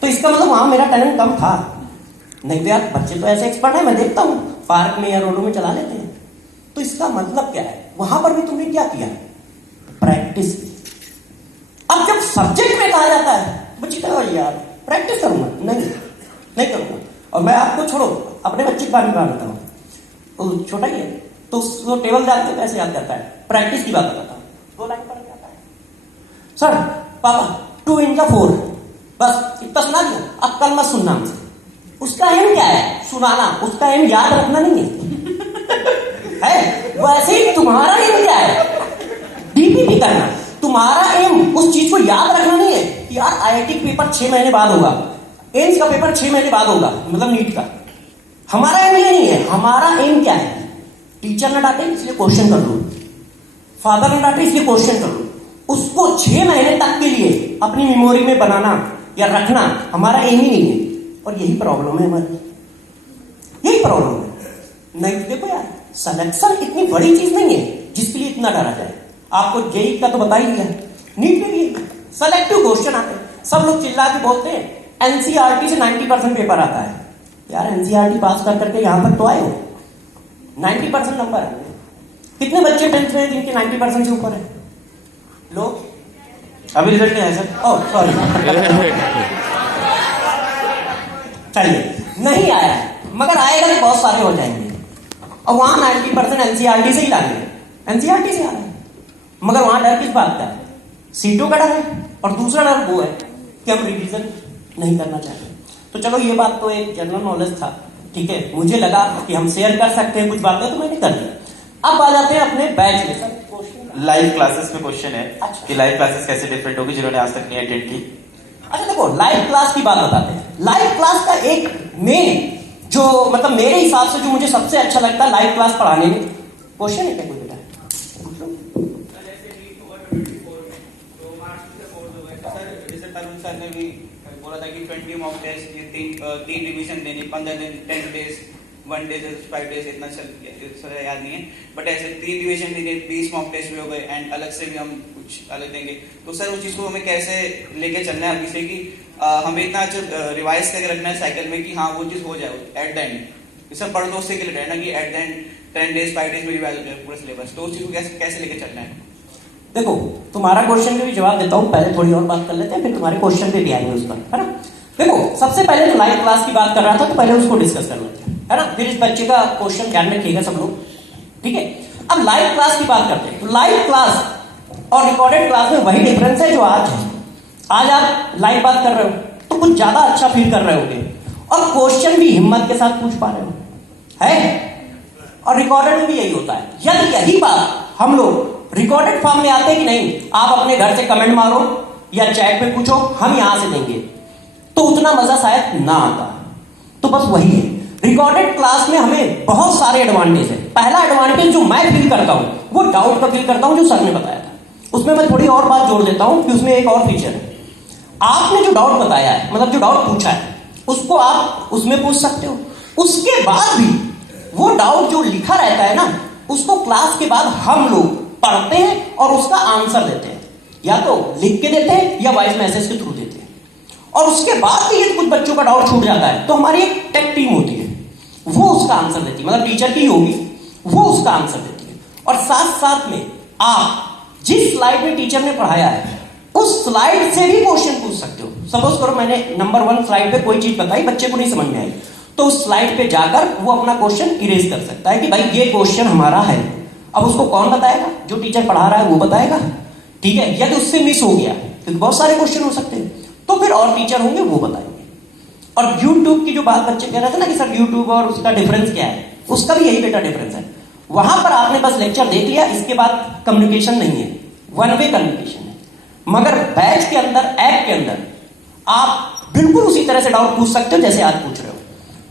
तो इसका मतलब वहां मेरा टैलेंट कम था। नहीं तो यार बच्चे तो ऐसे एक्सपर्ट है, मैं देखता हूँ पार्क में या रोडों में चला लेते हैं। तो इसका मतलब क्या है, वहां पर भी तुमने क्या किया, प्रैक्टिस की। अब जब सब्जेक्ट में कहा जाता है बच्चे कहो यार प्रैक्टिस करूंगा, नहीं करूंगा। और मैं आपको छोड़ो, अपने बच्चे की बात बताता हूँ, तो छोटा ही है तो उसको टेबल डाल के कैसे याद करता है, प्रैक्टिस की बात बताता हूँ। 2 लाइन पढ़ जाता है, सर पापा 2 × 4, बस इतना सुना दिया, अब कल मत सुनना मुझे। उसका एम क्या है, सुनाना, उसका एम याद रखना नहीं है वैसे ही तुम्हारा एम क्या है, डीपीपी करना। तुम्हारा एम उस चीज को याद रखना नहीं है कि यार आईआईटी का पेपर 6 महीने बाद होगा, एम्स का पेपर 6 महीने बाद होगा, मतलब नीट का। हमारा एम ये नहीं है। हमारा एम क्या है, टीचर ने डांटे इसलिए क्वेश्चन कर लो, फादर ने डांटे इसलिए क्वेश्चन कर लो, उसको 6 महीने तक के लिए अपनी मेमोरी में बनाना या रखना हमारा एम ही नहीं है। और यही प्रॉब्लम है हमारी, यही प्रॉब्लम है। नहीं देखो यार, सिलेक्शन इतनी बड़ी चीज नहीं है जिसके लिए इतना डरा जाए। आपको जेई का तो बता ही दिया, नीट में भी सेलेक्टिव क्वेश्चन आते हैं। सब लोग चिल्ला के बोलते हैं एनसीईआरटी से 90% पेपर आता है। यार एनसीईआरटी पास कर करके यहां तक तो आए हो, 90% नंबर है। कितने बच्चे 10th में जिनके 90% से ऊपर है? लोग अभी रिजल्ट नहीं आया सर, ओह सॉरी चलिए नहीं आया, मगर आएगा तो बहुत सारे हो जाएंगे। और वहां 90% एनसीईआरटी से ही लाएंगे, एनसीईआरटी से आ रहा है। मगर वहां डर किस बात का है, सीटों का डर है, और दूसरा डर वो है कि हम रिवीजन नहीं करना चाहते। तो चलो ये बात तो एक जनरल नॉलेज था, ठीक है, मुझे लगा कि हम शेयर कर सकते हैं कुछ बातें, तो मैंने कर दिया। अब आ जाते हैं अपने बैच में। लाइव क्लासेस में क्वेश्चन है कि लाइव क्लासेस कैसे डिफरेंट होगी जिन्होंने आज तक नहीं अटेंड की। अच्छा देखो, लाइव क्लास की बात बताते हैं। लाइव क्लास का एक मेन जो मतलब मेरे हिसाब से जो मुझे सबसे अच्छा लगता है लाइव क्लास पढ़ाने में, क्वेश्चन है क्या कोई बेटा? जैसे तरुण सर ने भी बोला था कि 20 मॉक टेस्ट, 3 रिवीजन देनी, 15 दिन, 10 डेज, 1 डे, 5 डेज, इतना सर याद नहीं है, बट ऐसे 3 रिवीजन देंगे, 20 मॉक टेस्ट भी हो गए, एंड अलग से भी हम कुछ अलग देंगे। तो सर उस चीज को हमें कैसे लेके चलना है अभी से कि हमें इतना अच्छा रिवाइज करके रखना है साइकिल में कि हाँ वो चीज हो जाए एट द एंड। सब पढ़ दो उससे के लिए ना कि at the end 10 days 5 days में रिवाइज हो जाए पूरा सिलेबस। तो उस चीज को कैसे लेके चलना है? देखो तुम्हारा क्वेश्चन का भी जवाब देता हूं, पहले थोड़ी और बात कर लेते हैं, फिर तुम्हारे क्वेश्चन पे भी आएंगे उस पर, है ना। देखो सबसे पहले तो लाइव क्लास की बात कर रहा था, तो पहले उसको डिस्कस कर लेते हैं, है ना। फिर इस बच्चे का क्वेश्चन ध्यान रखिएगा सब लोग, ठीक है। अब लाइव क्लास की बात करते हैं। तो लाइव क्लास और रिकॉर्डेड क्लास में वही डिफरेंस है जो आज है। आज आप लाइव बात कर रहे हो तो तो कुछ ज्यादा अच्छा फील कर रहे होगे और क्वेश्चन भी हिम्मत के साथ पूछ पा रहे हो, है? और रिकॉर्डेड में भी यही होता है। यदि यही बात हम लोग रिकॉर्डेड फॉर्म में आते कि नहीं, आप अपने घर से कमेंट मारो या चैट पे पूछो, हम यहां से देंगे, तो उतना मजा शायद ना आता। तो बस वही है, रिकॉर्डेड क्लास में हमें बहुत सारे एडवांटेज है। पहला एडवांटेज जो मैं फील करता हूं वो डाउट का फील करता हूं, जो सर ने बताया था। उसमें मैं थोड़ी और बात जोड़ देता हूं कि उसमें एक और फीचर है। आपने जो डाउट बताया है, मतलब जो डाउट पूछा है, उसको आप उसमें पूछ सकते हो। उसके बाद भी वो डाउट जो लिखा रहता है ना, उसको क्लास के बाद हम लोग पढ़ते हैं और उसका आंसर देते हैं, या तो लिख के देते हैं या वॉइस मैसेज के थ्रू देते हैं। और उसके बाद भी यदि कुछ बच्चों का डाउट छूट जाता है तो हमारी एक टेक टीम होती है, वो उसका आंसर देती है, मतलब टीचर की होगी, वो उसका आंसर देती है। और साथ साथ में आप जिस स्लाइड में टीचर ने पढ़ाया है उस स्लाइड से भी क्वेश्चन पूछ सकते हो। सपोज करो मैंने नंबर 1 स्लाइड पे कोई चीज बताई, बच्चे को नहीं समझ में आई, तो उस स्लाइड पे जाकर वो अपना क्वेश्चन इरेज कर सकता है कि भाई ये क्वेश्चन हमारा है। अब उसको कौन बताएगा? जो टीचर पढ़ा रहा है वो बताएगा, ठीक है? यदि उससे मिस हो गया, क्योंकि बहुत सारे क्वेश्चन हो सकते हैं, तो फिर और टीचर होंगे वो बताएंगे। और यूट्यूब की जो बात बच्चे कह रहे थे ना कि सर यूट्यूब और उसका डिफरेंस क्या है, उसका भी यही बेटा डिफरेंस है। वहां पर आपने बस लेक्चर देख लिया, इसके बाद कम्युनिकेशन नहीं है, वन वे कम्युनिकेशन है। मगर बैच के अंदर, ऐप के अंदर आप बिल्कुल उसी तरह से डाउट पूछ सकते हो जैसे आज पूछ रहे हो।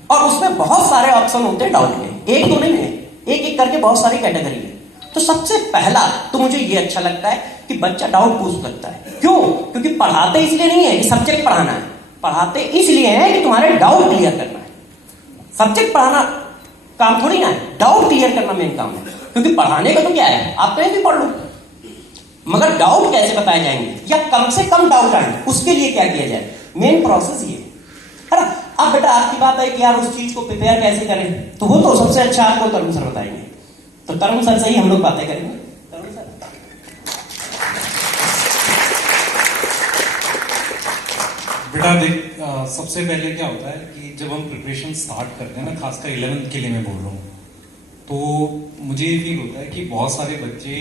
और उसमें बहुत सारे ऑप्शन होते हैं डाउट के, एक तो नहीं है, एक एक करके बहुत सारी कैटेगरी है। तो सबसे पहला तो मुझे ये अच्छा लगता है कि बच्चा डाउट पूछ सकता है। क्यों? क्योंकि पढ़ाते इसलिए नहीं है कि सब्जेक्ट पढ़ाना है, पढ़ाते इसलिए है कि तुम्हारे डाउट क्लियर करना है। सब्जेक्ट पढ़ाना काम थोड़ी ना है, डाउट क्लियर करना मेन काम है। क्योंकि पढ़ाने का तो क्या है, आप कहीं भी पढ़ लो, मगर डाउट कैसे बताए जाएंगे या कम से कम डाउट आए, उसके लिए क्या किया जाए, मेन प्रोसेस ये है ना। अब बेटा आपकी बात है कि यार उस चीज को प्रिपेयर कैसे करें, तो वो तो सबसे अच्छा आपको तरुण सर बताएंगे। तो तरुण सर से ही हम लोग बातें करेंगे। तरुण सर, बेटा देख, सबसे पहले क्या होता है कि जब हम प्रिपरेशन स्टार्ट करते हैं ना, खासकर 11th के लिए मैं बोल रहा हूँ, तो मुझे ये फील होता है कि बहुत सारे बच्चे,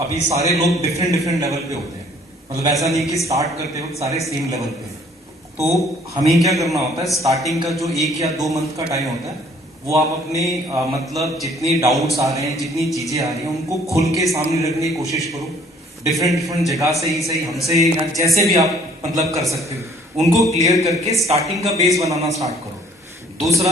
अभी सारे लोग डिफरेंट लेवल पे होते हैं, मतलब ऐसा नहीं कि स्टार्ट करते वक्त सारे सेम लेवल पे। तो हमें क्या करना होता है, स्टार्टिंग का जो 1 या 2 मंथ का टाइम होता है, वो आप अपने मतलब जितने डाउट्स आ रहे हैं, जितनी चीजें आ रही हैं, उनको खुल के सामने रखने की कोशिश करो। डिफरेंट जगह से ही सही, हमसे या जैसे भी आप मतलब कर सकते हो, उनको क्लियर करके स्टार्टिंग का बेस बनाना स्टार्ट करो। दूसरा,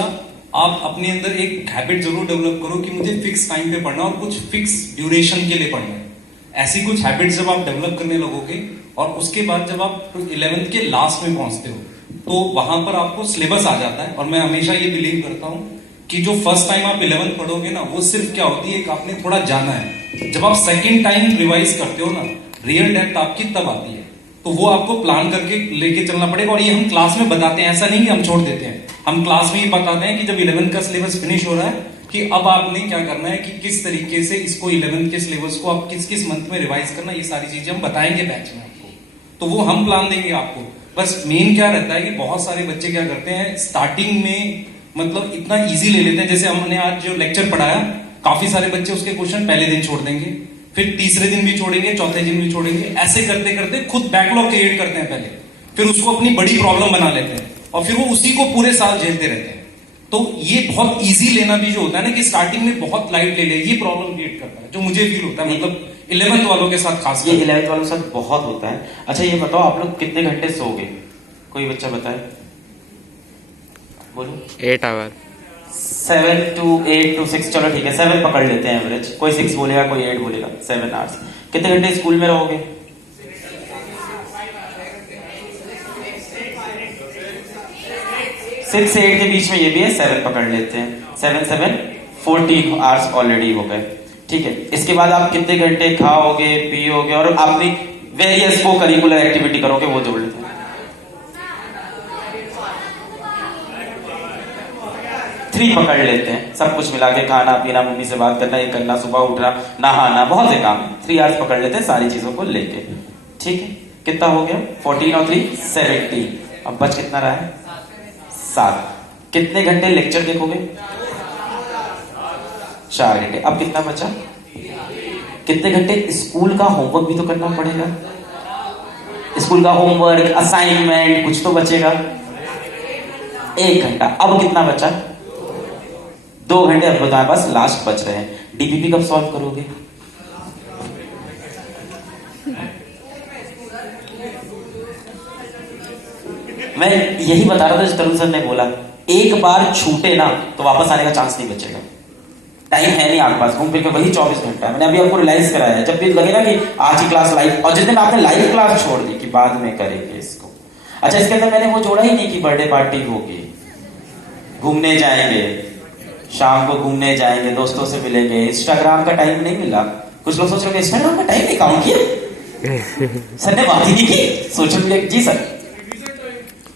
आप अपने अंदर एक हैबिट जरूर डेवलप करो कि मुझे फिक्स टाइम पे पढ़ना और कुछ फिक्स ड्यूरेशन के लिए पढ़ना है। ऐसी कुछ हैबिट्स जब आप डेवलप करने लगोगे और उसके बाद जब आप 11th के लास्ट में पहुंचते हो, तो वहां पर आपको सिलेबस आ जाता है। और मैं हमेशा ये बिलीव करता हूं कि जो फर्स्ट टाइम आप 11th पढ़ोगे ना, वो सिर्फ क्या होती है, आपने थोड़ा जाना है। जब आप सेकेंड टाइम रिवाइज करते हो ना, रियल डेप्थ आपकी तब आती है। तो वो आपको प्लान करके लेके चलना पड़ेगा। और ये हम क्लास में बताते हैं, ऐसा नहीं कि हम छोड़ देते हैं, हम क्लास में ही बताते हैं कि जब 11th का सिलेबस फिनिश हो रहा है कि अब आपने क्या करना है, कि किस तरीके से इसको 11th के सिलेबस को आप किस किस मंथ में रिवाइज करना, ये सारी चीजें हम बताएंगे बैच में आपको। तो वो हम प्लान देंगे आपको। बस मेन क्या रहता है कि बहुत सारे बच्चे क्या करते हैं, स्टार्टिंग में मतलब इतना इजी ले लेते हैं। जैसे हमने आज जो लेक्चर पढ़ाया, काफी सारे बच्चे उसके क्वेश्चन पहले दिन छोड़ देंगे, फिर तीसरे दिन भी छोड़ेंगे, चौथे दिन भी छोड़ेंगे। ऐसे करते करते खुद बैकलॉग क्रिएट करते हैं पहले, फिर उसको अपनी बड़ी प्रॉब्लम बना लेते हैं और फिर वो उसी को पूरे साल झेलते रहते हैं। तो ये बहुत इजी लेना भी जो होता है ना, कि स्टार्टिंग में बहुत लाइट ले ले, ये प्रॉब्लम क्रिएट करता है, जो मुझे फील होता है, मतलब 11th वालों के साथ खास। ये 11th वालों के साथ बहुत होता है। अच्छा ये बताओ, आप लोग कितने घंटे सोओगे? कोई बच्चा बताए, बोलो। 8 आवर। 7 to 8 to 6, चलो ठीक है 7 पकड़ लेते हैं एवरेज। कोई 6 बोलेगा, कोई 8 बोलेगा। 7 आवर्स। कितने घंटे स्कूल में रहोगे? 6 से 8 के बीच में ये भी है, 7 पकड़ लेते हैं। 7 7 14 आवर्स ऑलरेडी हो गए, ठीक है। इसके बाद आप कितने घंटे खाओगे, पियोगे और अपनी वेरियस को करिकुलर एक्टिविटी करोगे, वो जोड़ लेते हैं। 3 पकड़ लेते हैं, सब कुछ मिला के, खाना पीना, मम्मी से बात करना, ये करना, सुबह उठना, नहाना, बहुत से काम। 3 आवर्स पकड़ लेते हैं सारी चीजों को लेके, ठीक है। कितना हो गया? 14 और 3 17। अब बच कितना रहा है? 7। कितने घंटे लेक्चर देखोगे? 4 घंटे। अब कितना बचा? कितने घंटे स्कूल का होमवर्क भी तो करना पड़ेगा। स्कूल का होमवर्क, असाइनमेंट, कुछ तो बचेगा। 1 घंटा। अब कितना बचा? 2 घंटे अब बताए बस लास्ट बच रहे हैं। डीपीपी कब सॉल्व करोगे? मैं यही बता रहा था जो तरुण सर ने बोला, एक बार छूटे ना तो वापस आने का चांस नहीं बचेगा। टाइम है नहीं आपके पास, घूम फिर के वही 24 घंटा है। मैंने अभी आपको रियलाइज कराया है, जब भी लगे ना कि आज की क्लास लाइव, और जिस दिन आपने लाइव क्लास छोड़ दी कि बाद में करेंगे इसको। अच्छा, इसके अंदर मैंने वो जोड़ा ही नहीं कि बर्थडे पार्टी होगी, घूमने जाएंगे, शाम को घूमने जाएंगे, दोस्तों से मिलेंगे, इंस्टाग्राम का टाइम नहीं मिला। कुछ लोग सोच रहे हैं इंस्टाग्राम का टाइम नहीं काउंट किया सर ने, बात ही नहीं की सोशल मीडिया। जी सर,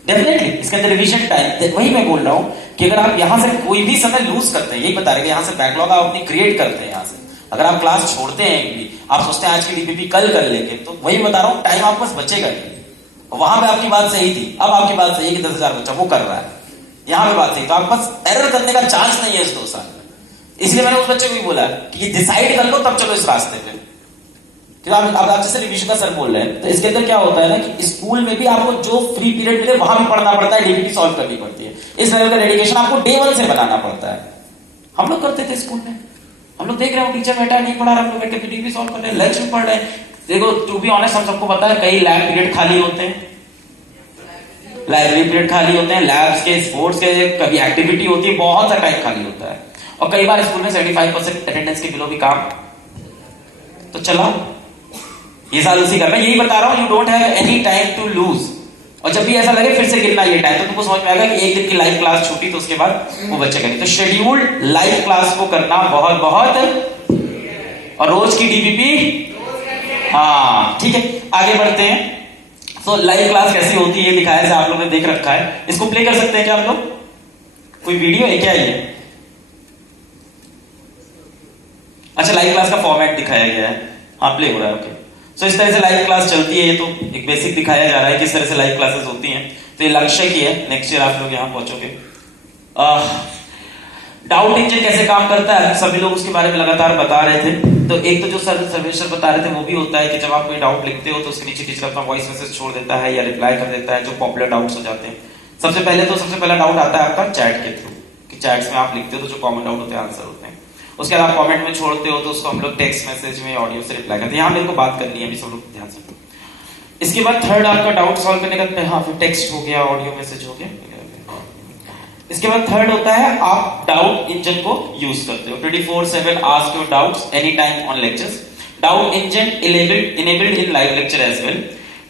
डेफिनेटली इसके अंदर रिवीजन टाइम, वही मैं बोल रहा हूं कि अगर आप यहां से कोई भी समय लूज करते हैं, यही बता रहे हैं, यहां से बैकलॉग आप अपनी क्रिएट करते हैं। यहां से अगर आप क्लास छोड़ते हैं भी, आप सोचते हैं आज की डीपीपी कल कर लेंगे, तो वही बता रहा हूं टाइम आपके पास बचेगा नहीं। वहां पे आपकी बात सही थी, अब आपकी बात सही है कि 10,000 बच्चा वो कर रहा है, यहां पे बात सही, तो आपके पास एरर करने का चांस नहीं है इस 2 साल में। इसलिए मैंने उस बच्चे को भी बोला कि डिसाइड कर लो तब चलो इस रास्ते पे। तो अब आप जैसे रिवीजन का सर बोल रहे हैं, तो इसके अंदर क्या होता है ना कि स्कूल में भी आपको जो फ्री पीरियड मिले वहां भी पढ़ना पड़ता है, डीपीपी सॉल्व करनी पड़ती है। इस लेवल का डेडिकेशन आपको डे 1 से बनाना पड़ता है। हम लोग करते थे स्कूल में, हम लोग देख रहे हो टीचर बैठा नहीं पढ़ा रहा, हम लोग बैठ के डीपीपी सॉल्व कर रहे हैं, लंच में पढ़ रहे हैं। देखो टू बी ऑनेस्ट, हम सबको पता है कई लैब पीरियड खाली होते हैं, लाइब्रेरी पीरियड खाली होते हैं, लैब्स के, स्पोर्ट्स के, कभी एक्टिविटी होती है, बहुत सा टाइम खाली होता है। और कई बार स्कूल में 75% अटेंडेंस के बिलो भी काम। तो चला ये साल उसी का, मैं यही बता रहा हूं, you don't have any time to lose. और जब भी ऐसा लगे फिर से गिनना ये टाइम, तो तुमको समझ में आएगा कि एक दिन की लाइव क्लास छूटी तो उसके बाद वो बच्चे करेंगे। तो शेड्यूल्ड लाइव क्लास को करना बहुत बहुत, और रोज की डीपीपी, हाँ ठीक है। आगे बढ़ते हैं। तो लाइव क्लास कैसी होती है दिखाया है, आप लोगों ने देख रखा है, इसको प्ले कर सकते हैं क्या आप लोग? कोई वीडियो है क्या ये? अच्छा, लाइव क्लास का फॉर्मेट दिखाया गया है, हाँ प्ले हो रहा है, ओके। सो इस तरह से लाइव क्लास चलती है, ये तो एक बेसिक दिखाया जा रहा है किस तरह से लाइव क्लासेस होती हैं। तो ये लक्ष्य की है, नेक्स्ट ईयर आप लोग यहाँ पहुंचोगे। डाउट इंजन कैसे काम करता है, सभी लोग उसके बारे में लगातार बता रहे थे। तो एक तो जो सर्वेश्वर बता रहे थे वो भी होता है कि जब आप कोई डाउट लिखते हो तो उसके नीचे टीचर अपना वॉइस मैसेज छोड़ देता है या रिप्लाई कर देता है जो पॉपुलर डाउट्स हो जाते हैं। सबसे पहला डाउट आता है आपका चैट के थ्रू, कि चैट्स में आप लिखते हो तो जो कॉमन डाउट होते हैं आंसर होते हैं। उसके बाद आप कमेंट में छोड़ते हो तो उसको हम लोग टेक्स्ट मैसेज में, ऑडियो से रिप्लाई करते हैं। यहाँ मेरे को बात करनी है अभी, सब लोग ध्यान से। इसके बाद थर्ड आपका डाउट सॉल्व करने का, हाँ फिर टेक्स्ट हो गया, ऑडियो मैसेज हो गया। इसके बाद थर्ड होता है आप डाउट इंजन को यूज करते हो। 24/7 ask your doubts any time on lectures. Doubt engine enabled in live lecture as well.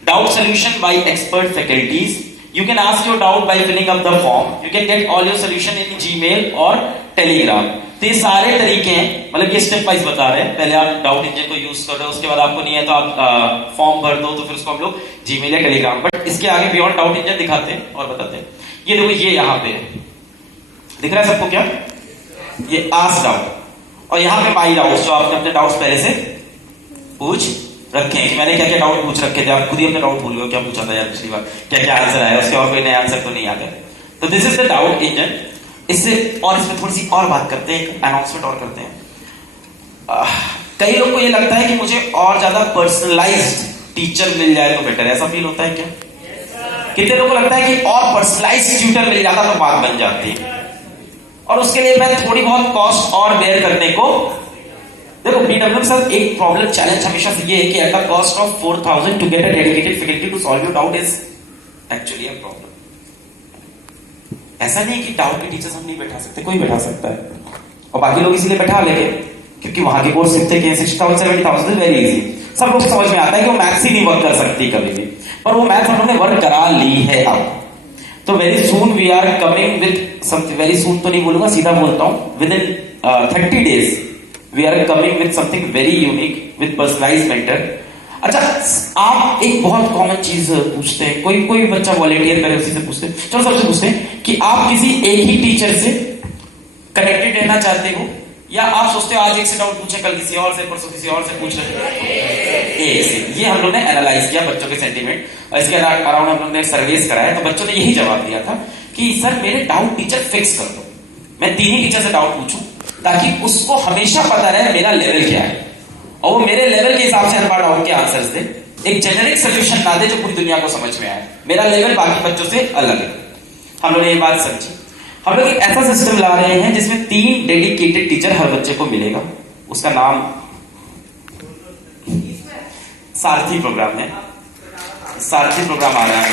Doubt solution by expert faculties. You can ask your doubt by filling up the form. You can get all your solution in Gmail और Telegram. तो ये सारे तरीके हैं, मतलब ये step wise बता रहे हैं। पहले आप डाउट इंजन को यूज कर रहे हो, उसके बाद आपको नहीं है तो आप फॉर्म भर दो, तो फिर उसको हम लोग जीमेल या टेलीग्राम। बट इसके आगे बियॉन्ड डाउट इंजन दिखाते हैं और बताते हैं। ये देखो, ये यहाँ पे दिख रहा है सबको क्या? ये आस्क डाउट, और यहाँ पे माई डाउट्स, जो आपने अपने डाउट्स पहले से पूछ रखे हैं कि मैंने क्या क्या डाउट पूछ रखे थे। आप खुद ही अपने डाउट भूल गए, क्या पूछा था यार पिछली बार, क्या क्या आंसर आया, उसके और कोई नया आंसर तो नहीं आता। तो this is the doubt engine. इससे और इसमें थोड़ी सी और बात करते हैं, अनाउंसमेंट और करते हैं। कई लोग को ये लगता है कि मुझे और ज्यादा पर्सनलाइज्ड टीचर मिल जाए तो बेटर, ऐसा फील होता है क्या? कितने लोगों को लगता है कि और पर्सनलाइज्ड ट्यूटर मिल जाता तो बात बन जाती है, और उसके लिए मैं थोड़ी बहुत कॉस्ट और बेयर करने को। देखो पीडब्ल्यू के साथ एक प्रॉब्लम चैलेंज हमेशा से ये है कि at the cost of 4,000 to get a dedicated faculty to solve your doubt is actually a problem. ऐसा नहीं कि डाउट के टीचर्स हम नहीं बैठा सकते, कोई बैठा सकता है, और बाकी लोग इसीलिए बैठा लेंगे क्योंकि वहां के कोर्स सीखते हैं 60,000 70,000 इज वेरी इजी। सब लोग समझ में आता है कि वो मैथ्स ही नहीं वर्क कर सकती कभी भी, पर वो मैथ्स हम लोग ने वर्क करा ली है अब। तो very soon we are coming with something, very soon तो नहीं बोलूंगा, सीधा बोलता हूं, within 30 days we are coming with something very unique with personalized mentor. अच्छा, आप एक बहुत कॉमन चीज पूछते हैं, कोई बच्चा वॉलंटियर करे उसी से पूछते हैं। चलो सबसे पूछते हैं कि आप किसी एक ही टीचर से कनेक्टेड रहना चाहते हो, या आप सोचते हो आज एक से डाउट पूछे, कल किसी और से, परसों किसी और से पूछ रहे एक से। ये हम लोग ने एनालाइज किया बच्चों के सेंटीमेंट, और इसके अराउंड हम लोग ने सर्वेस कराया। तो बच्चों ने यही जवाब दिया था कि सर मेरे डाउट टीचर फिक्स कर दो, मैं 3 ही टीचर से डाउट पूछूं ताकि उसको हमेशा पता रहे मेरा लेवल क्या है, और वो मेरे लेवल के हिसाब से हर बार डाउट के आंसर्स दे। एक जेनरिक सोल्यूशन ना दे जो पूरी दुनिया को समझ में आए। मेरा लेवल बाकी बच्चों से अलग है। हम लोग ने ये बात समझी। हम लोग एक ऐसा सिस्टम ला रहे हैं जिसमें 3 डेडिकेटेड टीचर हर बच्चे को मिलेगा। उसका नाम सारथी प्रोग्राम है। सारथी प्रोग्राम आ रहा है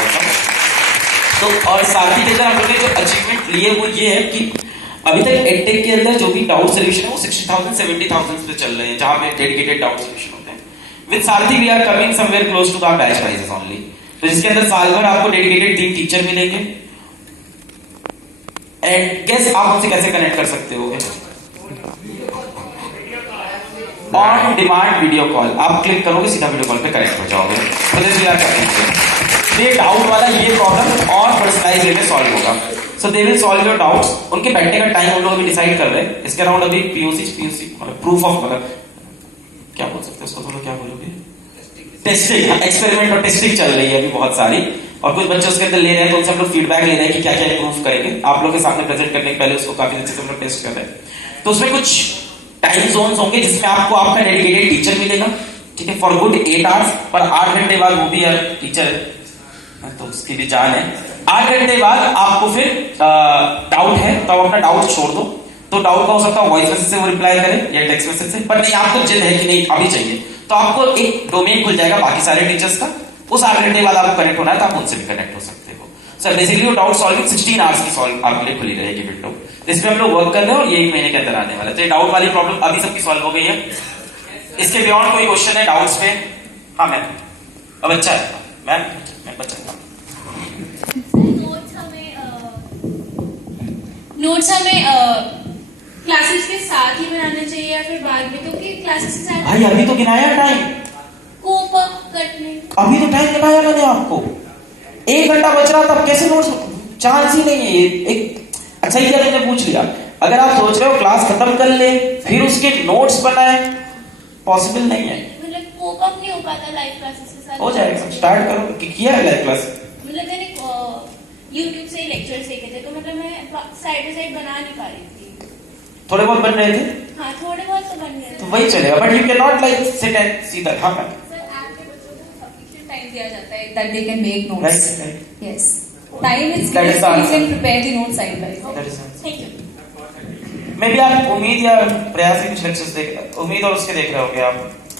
तो, और सारथी के अंदर हम लोग ने जो अचीवमेंट लिए वो ये है कि अभी तक एडटेक के अंदर जो भी डाउट सोल्यूशन है वो 60,000 70,000 पे चल रहे हैं, जहां पे डेडिकेटेड डाउट सोल्यूशन होते हैं। With Saarthi we are coming somewhere close to the batch prices only. तो जिसके अंदर साल भर आपको डेडिकेटेड 3 टीचर मिलेंगे। एंड गेस आप उनसे कैसे कनेक्ट कर सकते हो? On demand video call. आप क्लिक करोगे सीधा वीडियो कॉल पे कनेक्ट हो जाओगे। तो दिस वी आर करेंगे। ये डाउट वाला ये प्रॉब्लम और पर्सनलाइज वे में सॉल्व होगा। So they will solve your doubts. उनके बैठने का टाइम हम लोग अभी डिसाइड कर रहे हैं। इसके अराउंड अभी पीओसी मतलब प्रूफ ऑफ मतलब क्या बोल सकते हैं उसको, थोड़ा क्या बोलोगे, टेस्टिंग, एक्सपेरिमेंट और टेस्टिंग चल रही है अभी बहुत सारी। और कुछ बच्चे उसके अंदर ले रहे हैं तो उनसे हम लोग फीडबैक ले रहे हैं कि क्या क्या इंप्रूव करेंगे। आप लोग के सामने प्रेजेंट करने के पहले उसको काफी अच्छे से हम लोग टेस्ट कर रहे हैं। तो उसमें कुछ टाइम जोन्स होंगे जिसमें आपको आपका डेडिकेटेड टीचर मिलेगा, ठीक है, फॉर गुड 8 आवर्स। पर 8 घंटे बाद वो भी टीचर है तो उसकी भी जान है। 8 घंटे बाद आपको फिर डाउट है तो आप अपना डाउट छोड़ दो। तो डाउट का हो सकता है वॉइस मैसेज से वो रिप्लाई करे या टेक्स्ट मैसेज से। पर नहीं, आपको जिद है कि नहीं अभी चाहिए तो आपको एक डोमेन खुल जाएगा बाकी सारे टीचर्स का। उस 8 घंटे बाद आपको कनेक्ट होना है तो आप उनसे भी कनेक्ट हो सकते हो। सर बेसिकली वो डाउट सॉल्विंग 16 आवर्स की सॉल्व आपके लिए खुली रहेगी विंडो। इसमें हम लोग वर्क कर रहे हैं और ये 1 महीने के अंदर आने वाला है। तो ये डाउट वाली प्रॉब्लम अभी सबकी सॉल्व हो गई है। इसके बियॉन्ड कोई क्वेश्चन है डाउट्स पे? हाँ मैम, अब अच्छा है मैम, मैं बच्चा नोट्स हमें क्लासेस के साथ ही बनाने चाहिए या फिर बाद में? क्योंकि क्लासेस के साथ भाई अभी तो गिनाया टाइम, कोप अप करने अभी तो टाइम गिनाया मैंने आपको। 1 घंटा बच रहा तब कैसे नोट्स? चांस ही नहीं है ये। एक अच्छा ही क्या तुमने पूछ लिया। अगर आप सोच रहे हो क्लास खत्म कर ले फिर उसके नोट्स बनाए, पॉसिबल नहीं है। मतलब कोप अप नहीं हो पाता लाइव क्लासेस के साथ? हो जाएगा, स्टार्ट करो। किया है लाइव क्लास? मतलब मैंने YouTube से लेक्चर्स देखे थे तो मतलब मैं साइड बाय साइड बना नहीं पा रही थी। थोड़े बहुत बन रहे थे? हाँ थोड़े बहुत तो बन रहे थे। तो वही चलेगा, but you can not like sit and see that. हाँ मैम, सर ऐप के बच्चों को सफिशिएंट टाइम दिया जाता है that they can make notes. Right, Yes. Time is That is given the so you answer. can prepare the notes side by side. That is the answer. Thank you. मे भी आप उम्मीद या प्रयास के कुछ लेक्चर्स देख, उम्मीद और उसके देख रहे होगे आप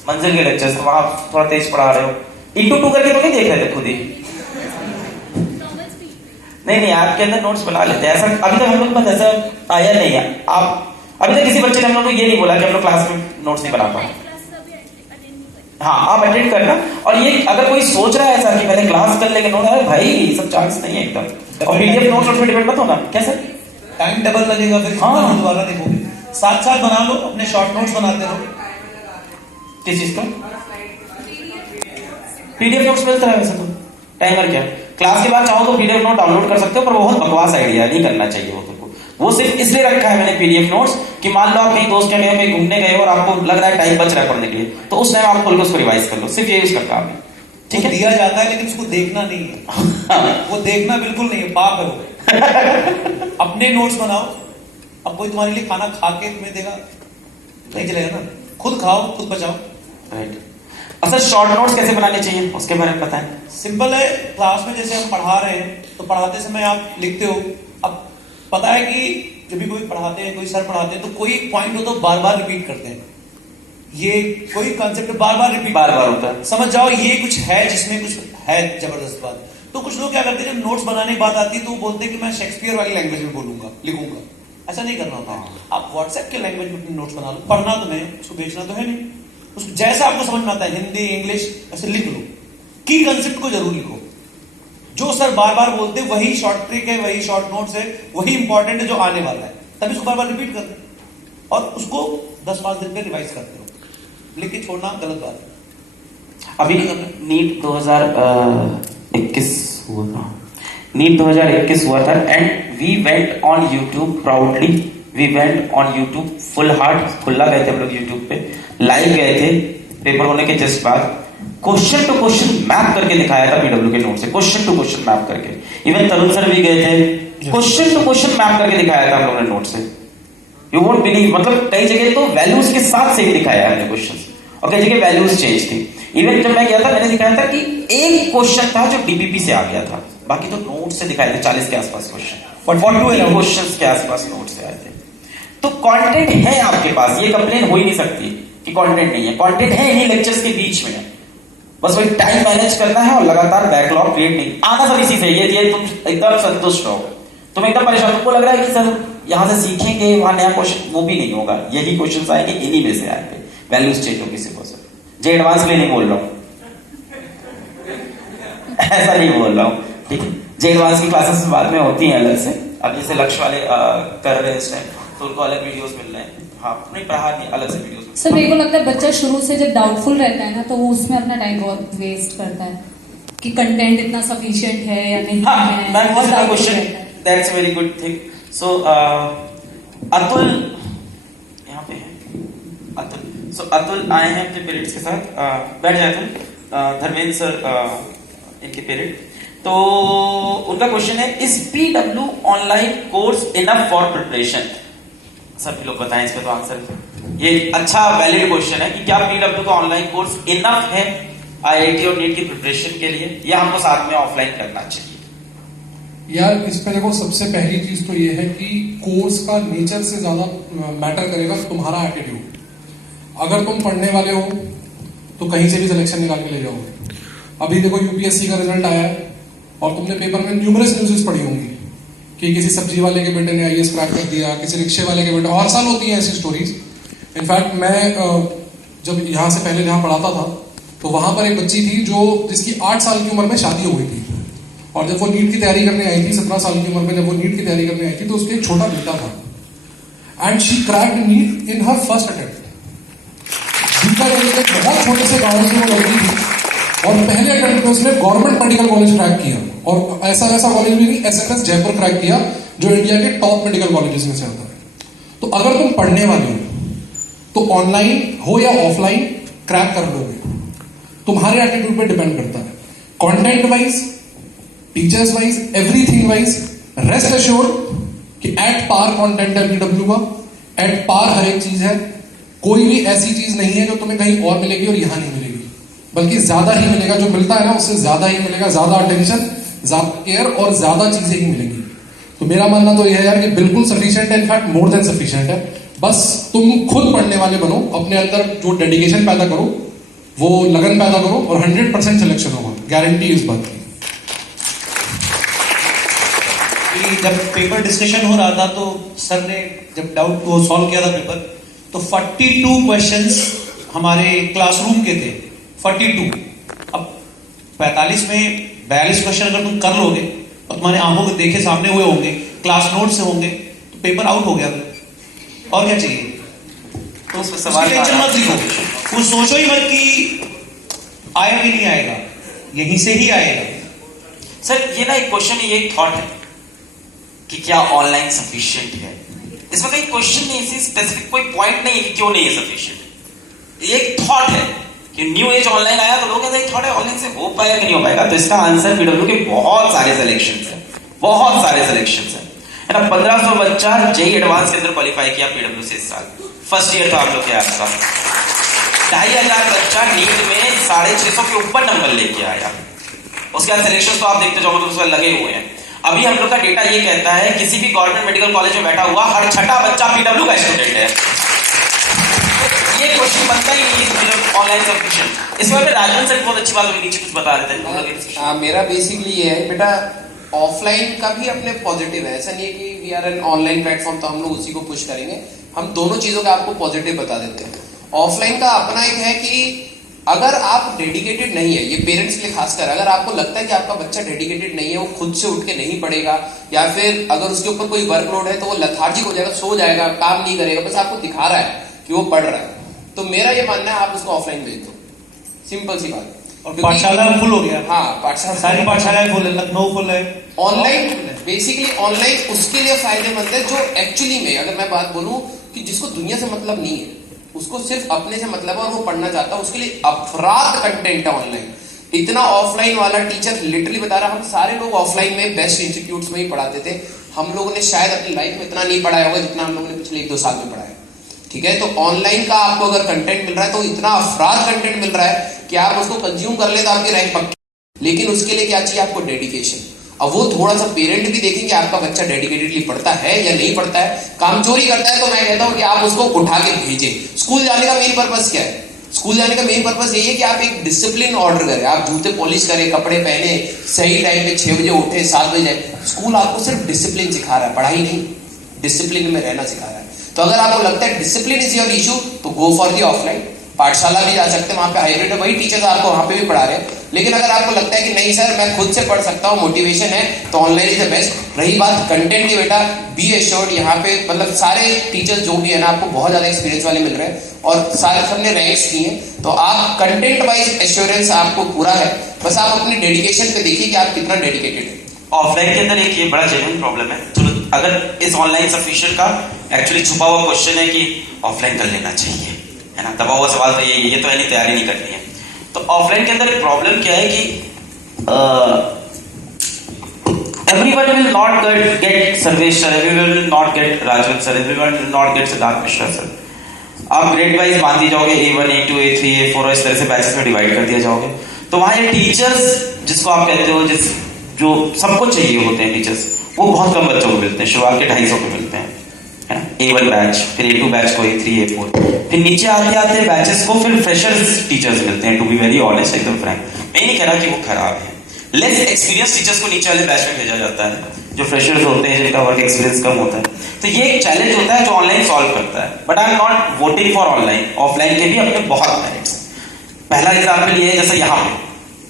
मंजिल के लेक्चर्स, तो वहां थोड़ा तेज पढ़ा रहे हो। इंटू 2 करके तो नहीं देख रहे थे खुद ही? नहीं, आपके अंदर नोट्स बना लेते हैं। ऐसा अभी तक हम लोग के पास ऐसा आया नहीं है। आप अभी तक किसी बच्चे ने हम लोग को ये नहीं बोला कि हम लोग क्लास में नोट्स नहीं बना पाए। हाँ, आप अटेंड करना। और ये अगर कोई सोच रहा है ऐसा कि पहले क्लास कर लेंगे नोट, अरे भाई सब चांस नहीं है एकदम। और पीडीएफ नोट्स और डिपेंड मत होना। क्या सर? टाइम डबल लगेगा फिर। हाँ, दोबारा देखोगे। साथ साथ बना लो, अपने शॉर्ट नोट्स बनाते रहो। किस चीज का? पीडीएफ नोट्स मिलता है वैसे तो। टाइमर क्या, क्लास के बाद चाहो तो पीडीएफ नोट डाउनलोड कर सकते हो, पर बहुत बकवास आइडिया, नहीं करना चाहिए वो। तुमको वो सिर्फ इसलिए रखा है मैंने पीडीएफ नोट्स कि मान लो आप कहीं दोस्त के गए, कहीं घूमने गए और आपको लग रहा है टाइम बच रहा है पढ़ने के लिए, तो उस टाइम आप खोल के उसको रिवाइज कर लो। सिर्फ ये यूज करता है। ठीक है, दिया जाता है लेकिन उसको देखना नहीं है। वो देखना बिल्कुल नहीं है, पाप है वो। अपने नोट्स बनाओ। अब कोई तुम्हारे लिए खाना खा के तुम्हें देगा नहीं चलेगा ना, खुद खाओ खुद बचाओ। राइट। अच्छा, शॉर्ट नोट्स कैसे बनाने चाहिए उसके बारे में बताएं। सिंपल है, क्लास में जैसे हम पढ़ा रहे हैं तो पढ़ाते समय आप लिखते हो। अब पता है कि जब भी कोई पढ़ाते हैं, कोई सर पढ़ाते हैं तो कोई पॉइंट हो तो बार बार रिपीट करते हैं। ये कोई कॉन्सेप्ट बार बार रिपीट बार होता है। समझ जाओ ये कुछ है जिसमें कुछ है जबरदस्त बात। तो कुछ लोग क्या करते हैं, जब नोट्स बनाने की बात आती है तो बोलते हैं कि मैं शेक्सपियर वाली लैंग्वेज में बोलूंगा, लिखूंगा। ऐसा नहीं करना होता। आप व्हाट्सएप के लैंग्वेज में नोट्स बना लो। पढ़ना तो नहीं, उसको बेचना तो है नहीं। उसको जैसा आपको समझ में आता है, हिंदी इंग्लिश, ऐसे लिख लो। की कंसेप्ट को जरूर लिखो। जो सर बार बार बोलते हैं वही शॉर्ट ट्रिक है, वही शॉर्ट नोट्स है, वही इंपॉर्टेंट है जो आने वाला है। तभी उसको बार बार रिपीट करते हैं और उसको 10-5 दिन में रिवाइज करते हो। लिख के छोड़ना गलत बात है। अभी नीट 2021 हुआ था, नीट 2021 हुआ था and we went on YouTube proudly. We went on YouTube full heart, खुला गए थे हम लोग यूट्यूब पे, लाइव गए थे पेपर होने के जस्ट बाद। क्वेश्चन टू क्वेश्चन मैप करके दिखाया था पीडब्ल्यू के नोट से, क्वेश्चन टू क्वेश्चन मैप करके। इवन तरुण सर भी गए थे, क्वेश्चन टू क्वेश्चन मैप करके दिखाया था हम लोगों ने नोट से। यू वोंट बिलीव, मतलब कई जगह तो वैल्यूज के साथ से ही दिखाया है हमने क्वेश्चन। और कई जगह वैल्यूज चेंज थी। इवन जब मैं गया था मैंने दिखाया था कि एक क्वेश्चन था जो डीपीपी से आ गया था, बाकी तो नोट से दिखाए थे 40 के आसपास क्वेश्चन, 42 क्वेश्चन के आसपास नोट से आए थे। तो कंटेंट है आपके पास, ये कंप्लेन हो ही नहीं सकती कि कंटेंट नहीं है। कंटेंट है इन्हीं लेक्चर्स के बीच में, बस वही टाइम मैनेज करना है और लगातार बैकलॉग क्रिएट नहीं आना सब इसी से। ये तुम एकदम संतुष्ट हो, तुम एकदम परेशान, तुमको लग रहा है कि सर यहां से सीखेंगे वहां नया क्वेश्चन, वो भी नहीं होगा। यही क्वेश्चन आएंगे, इन्हीं में से आएंगे। वैल्यूज चेंज होगी सिर्फ जे एडवांस के लिए नहीं बोल रहा हूं ऐसा नहीं बोल रहा हूं, ठीक है। जे एडवांस की क्लासेस बाद में होती हैं अलग से। अब जैसे लक्ष्य वाले कर रहे हैं इस टाइम, तो उनको अलग वीडियोस मिल रहे हैं। हाँ नहीं पढ़ा नहीं, अलग से वीडियोस। सर मेरे को लगता है बच्चा शुरू से जब डाउटफुल रहता है ना, तो वो उसमें अपना टाइम बहुत वेस्ट करता है कि कंटेंट इतना सफिशिएंट है या नहीं है। मैं question, that's very good thing. So Atul यहाँ पे है, अतुल। सो अतुल आए हैं अपने पेरेंट्स के साथ, बैठ जाए अतुल। धर्मेंद्र सर इनके पेरेंट। तो उनका क्वेश्चन है, is PW online course enough for preparation? सभी लोग बताएं इस पे तो आंसर। ये अच्छा वैलिड क्वेश्चन है कि क्या पीडब्ल्यू का ऑनलाइन कोर्स इनफ है आईआईटी और नीट की प्रिपरेशन के लिए, या हमको साथ में ऑफलाइन करना चाहिए? यार इस पे देखो, सबसे पहली चीज तो ये है कि कोर्स का नेचर से ज्यादा मैटर करेगा तुम्हारा एटीट्यूड। अगर तुम पढ़ने वाले हो तो कहीं से भी सिलेक्शन निकाल के ले जाओगे। अभी देखो यूपीएससी का रिजल्ट आया है और तुमने पेपर में न्यूमरस न्यूज़ेस पढ़ी होंगी कि किसी सब्जी वाले के बेटे ने आईएएस क्रैक कर दिया, किसी रिक्शे वाले के बेटे, हर साल होती हैं ऐसी स्टोरीज। इनफैक्ट मैं जब यहाँ से पहले जहाँ पढ़ाता था तो वहां पर एक बच्ची थी जिसकी 8 साल की उम्र में शादी हो गई थी, और जब वो नीट की तैयारी करने आई थी 17 साल की उम्र में, जब वो नीट की तैयारी करने आई थी तो उसके एक छोटा बेटा था and she cracked NEET in her first attempt. बहुत छोटे से गाँव से वो लड़की थी और पहले अटेम्प्ट में उसने गवर्नमेंट मेडिकल कॉलेज क्रैक किया, और ऐसा कॉलेज भी नहीं, एसएमएस जयपुर क्रैक किया जो इंडिया के टॉप मेडिकल कॉलेजेस में से आता है। तो अगर तुम पढ़ने वाले हो तो ऑनलाइन हो या ऑफलाइन क्रैक कर लोगे, तुम्हारे एटीट्यूड पे डिपेंड करता है। Content wise, teachers wise, everything wise, rest assured कि एट पार कंटेंट है पीडब्ल्यू का, एट पार हर एक चीज है। कोई भी ऐसी चीज नहीं है जो तुम्हें कहीं और मिलेगी और यहां नहीं मिलेगी, बल्कि ज्यादा ही मिलेगा। जो मिलता है ना उससे ज्यादा ही मिलेगा, ज्यादा अटेंशन, ज्यादा केयर और ज्यादा चीजें ही मिलेंगी। तो मेरा मानना तो यह है यार कि बिल्कुल सफिशिएंट है, इनफैक्ट मोर देन सफिशिएंट है। बस तुम खुद पढ़ने वाले बनो, अपने अंदर जो डेडिकेशन पैदा करो, वो लगन पैदा करो और 100% सिलेक्शन होगा, गारंटी इस बात की। जब पेपर डिस्कशन हो रहा था तो सर ने जब डाउट को सॉल्व किया था पेपर, तो 42 क्वेश्चंस हमारे क्लासरूम के थे, 42। अब 45 में 42 क्वेश्चन अगर तुम कर लोगे और तुम्हारे आंखों के देखे सामने हुए होंगे, क्लास नोट से होंगे, तो पेपर आउट हो गया। और क्या चाहिए? तो सवाल टेंशन मत लिखो, कुछ सोचो ही मत कि आएगा कि नहीं आएगा, यहीं से ही आएगा। सर ये ना एक क्वेश्चन, ये एक थॉट है कि क्या ऑनलाइन सफिशिएंट है। इसमें कोई क्वेश्चन नहीं है, स्पेसिफिक कोई पॉइंट नहीं है कि क्यों नहीं है सफिशिएंट। ये एक थॉट है कि न्यू एज ऑनलाइन आया तो लोग कहते हैं थॉट है ऑनलाइन से हो पाएगा कि नहीं हो पाएगा। तो इसका आंसर पीडब्ल्यू के बहुत सारे सिलेक्शंस है, बहुत सारे सिलेक्शंस है ना। 1500 बच्चा जेई एडवांस के अंदर क्वालिफाई किया पीडब्ल्यू से इस साल, फर्स्ट ईयर था आप लोग के आपका। 2500 बच्चा नीट में 650 के ऊपर नंबर लेके आया। उसके बाद सिलेक्शन तो आप देखते जाओगे तो उसका लगे हुए हैं। अभी हम लोग का डेटा ये कहता है किसी भी गवर्नमेंट मेडिकल कॉलेज में बैठा हुआ हर छठा बच्चा पीडब्ल्यू का स्टूडेंट है। ये क्वेश्चन बनता ही नहीं ऑनलाइन सब्सक्रिप्शन। इसमें राजन सर बहुत अच्छी बात हुई, नीचे कुछ बता रहे थे। मेरा बेसिकली ये है बेटा, ऑफलाइन का भी अपने पॉजिटिव है। ऐसा नहीं है कि we are an online platform तो हम लोग उसी को पुश करेंगे। हम दोनों चीजों का आपको पॉजिटिव बता देते हैं। ऑफलाइन का अपना एक है कि अगर आप डेडिकेटेड नहीं है, ये पेरेंट्स के लिए खासकर, अगर आपको लगता है कि आपका बच्चा डेडिकेटेड नहीं है, वो खुद से उठ के नहीं पढ़ेगा, या फिर अगर उसके ऊपर कोई वर्कलोड है तो वो लथार्जिक हो जाएगा, सो जाएगा, काम नहीं करेगा, बस आपको दिखा रहा है कि वो पढ़ रहा है, तो मेरा ये मानना है आप उसको ऑफलाइन भेज दो, सिंपल सी बात। और पाठशाला फुल हो गया। हाँ, पाठशाला सारी पाठशालाएं फुल है, लखनऊ फुल है। ऑनलाइन बेसिकली ऑनलाइन उसके लिए फायदेमंद है जो एक्चुअली में, अगर मैं बात बोलूं कि जिसको दुनिया से मतलब नहीं है, उसको सिर्फ अपने से मतलब है और वो पढ़ना चाहता है, उसके लिए अफराद कंटेंट है ऑनलाइन। इतना ऑफलाइन वाला टीचर लिटरली बता रहा, हम सारे लोग ऑफलाइन में बेस्ट इंस्टीट्यूट्स में ही पढ़ाते थे। हम लोगों ने शायद अपनी लाइफ में इतना नहीं पढ़ाया होगा जितना हम लोगों ने पिछले 1-2 साल में पढ़ाया। ठीक है, तो ऑनलाइन का आपको अगर कंटेंट मिल रहा है तो इतना अफराद कंटेंट मिल रहा है कि आप उसको कंज्यूम कर ले तो आपकी रैंक पक्की। लेकिन उसके लिए क्या चाहिए आपको? डेडिकेशन। अब वो थोड़ा सा पेरेंट भी देखें कि आपका बच्चा डेडिकेटेडली पढ़ता है या नहीं पढ़ता है। काम चोरी करता है तो मैं कहता हूं कि आप उसको उठा के भेजें। स्कूल जाने का मेन पर्पस क्या है? स्कूल जाने का मेन पर्पस यही है कि आप एक डिसिप्लिन ऑर्डर करें, आप जूते पॉलिश करें, कपड़े पहने, सही टाइम पे 6 बजे उठे, 7 बजे जाए। स्कूल आपको सिर्फ डिसिप्लिन सिखा रहा है, पढ़ाई नहीं, डिसिप्लिन में रहना सिखा रहा है। तो अगर आपको लगता है डिसिप्लिन इज योर इशू तो गो फॉर दी ऑफलाइन। पाठशाला भी जा सकते हैं, वहां पे हाइब्रिड है, वही टीचर्स आपको वहां पे भी पढ़ा रहे हैं। लेकिन अगर आपको लगता है कि नहीं सर मैं खुद से पढ़ सकता हूँ, मोटिवेशन है, तो ऑनलाइन इज द बेस्ट। रही बात कंटेंट की, बेटा बी एश्योर्ड, यहाँ पे मतलब सारे टीचर्स जो भी है ना आपको बहुत ज्यादा एक्सपीरियंस वाले मिल रहे हैं और सारे सबने रैंक्स किए हैं। तो आप कंटेंट वाइज एश्योरेंस आपको पूरा है, बस आप अपनी डेडिकेशन पे देखिए कि आप कितना डेडिकेटेड है। ऑफलाइन के अंदर एक ये बड़ा जेन्युइन प्रॉब्लम है। चलो अगर इस ऑनलाइन सफिशिएंट का एक्चुअली छुपा हुआ क्वेश्चन है कि ऑफलाइन कर लेना चाहिए, है ना, दबा हुआ सवाल तो ये तो है, तैयारी नहीं करनी है। तो ऑफलाइन के अंदर एक प्रॉब्लम क्या है कि everyone will not get Sarvesh sir, everyone will not get Rajwant sir, everyone will not get Siddharth Mishra sir. आप ग्रेड वाइज मान दिए जाओगे, A1 A2 A3 A4 और इस तरह से बैचेस में डिवाइड कर दिया जाओगे। तो वहां ये टीचर्स जिसको आप कहते हो, जो सबको चाहिए होते हैं टीचर्स, वो बहुत कम बच्चों को मिलते हैं। शुरुआत के 250 पे मिलते हैं, है ना, A1 बैच, फिर A2 बैच को, A3 A4, फिर नीचे आते आते बैचेस को फिर फ्रेशर्स टीचर्स मिलते हैं। टू बी वेरी ऑनेस्ट, एकदम फ्रैंक, मैं नहीं कह रहा कि वो खराब है। लेस एक्सपीरियंस टीचर्स को नीचे वाले बैच में भेजा जाता है, जो फ्रेशर्स होते हैं, जिनका वर्क एक्सपीरियंस कम होता है। तो ये एक चैलेंज होता है जो ऑनलाइन सॉल्व करता है। But I am not voting for online. Offline के भी अपने बहुत मेरिट्स। पहला एग्जाम्पल ये है, जैसे यहाँ पे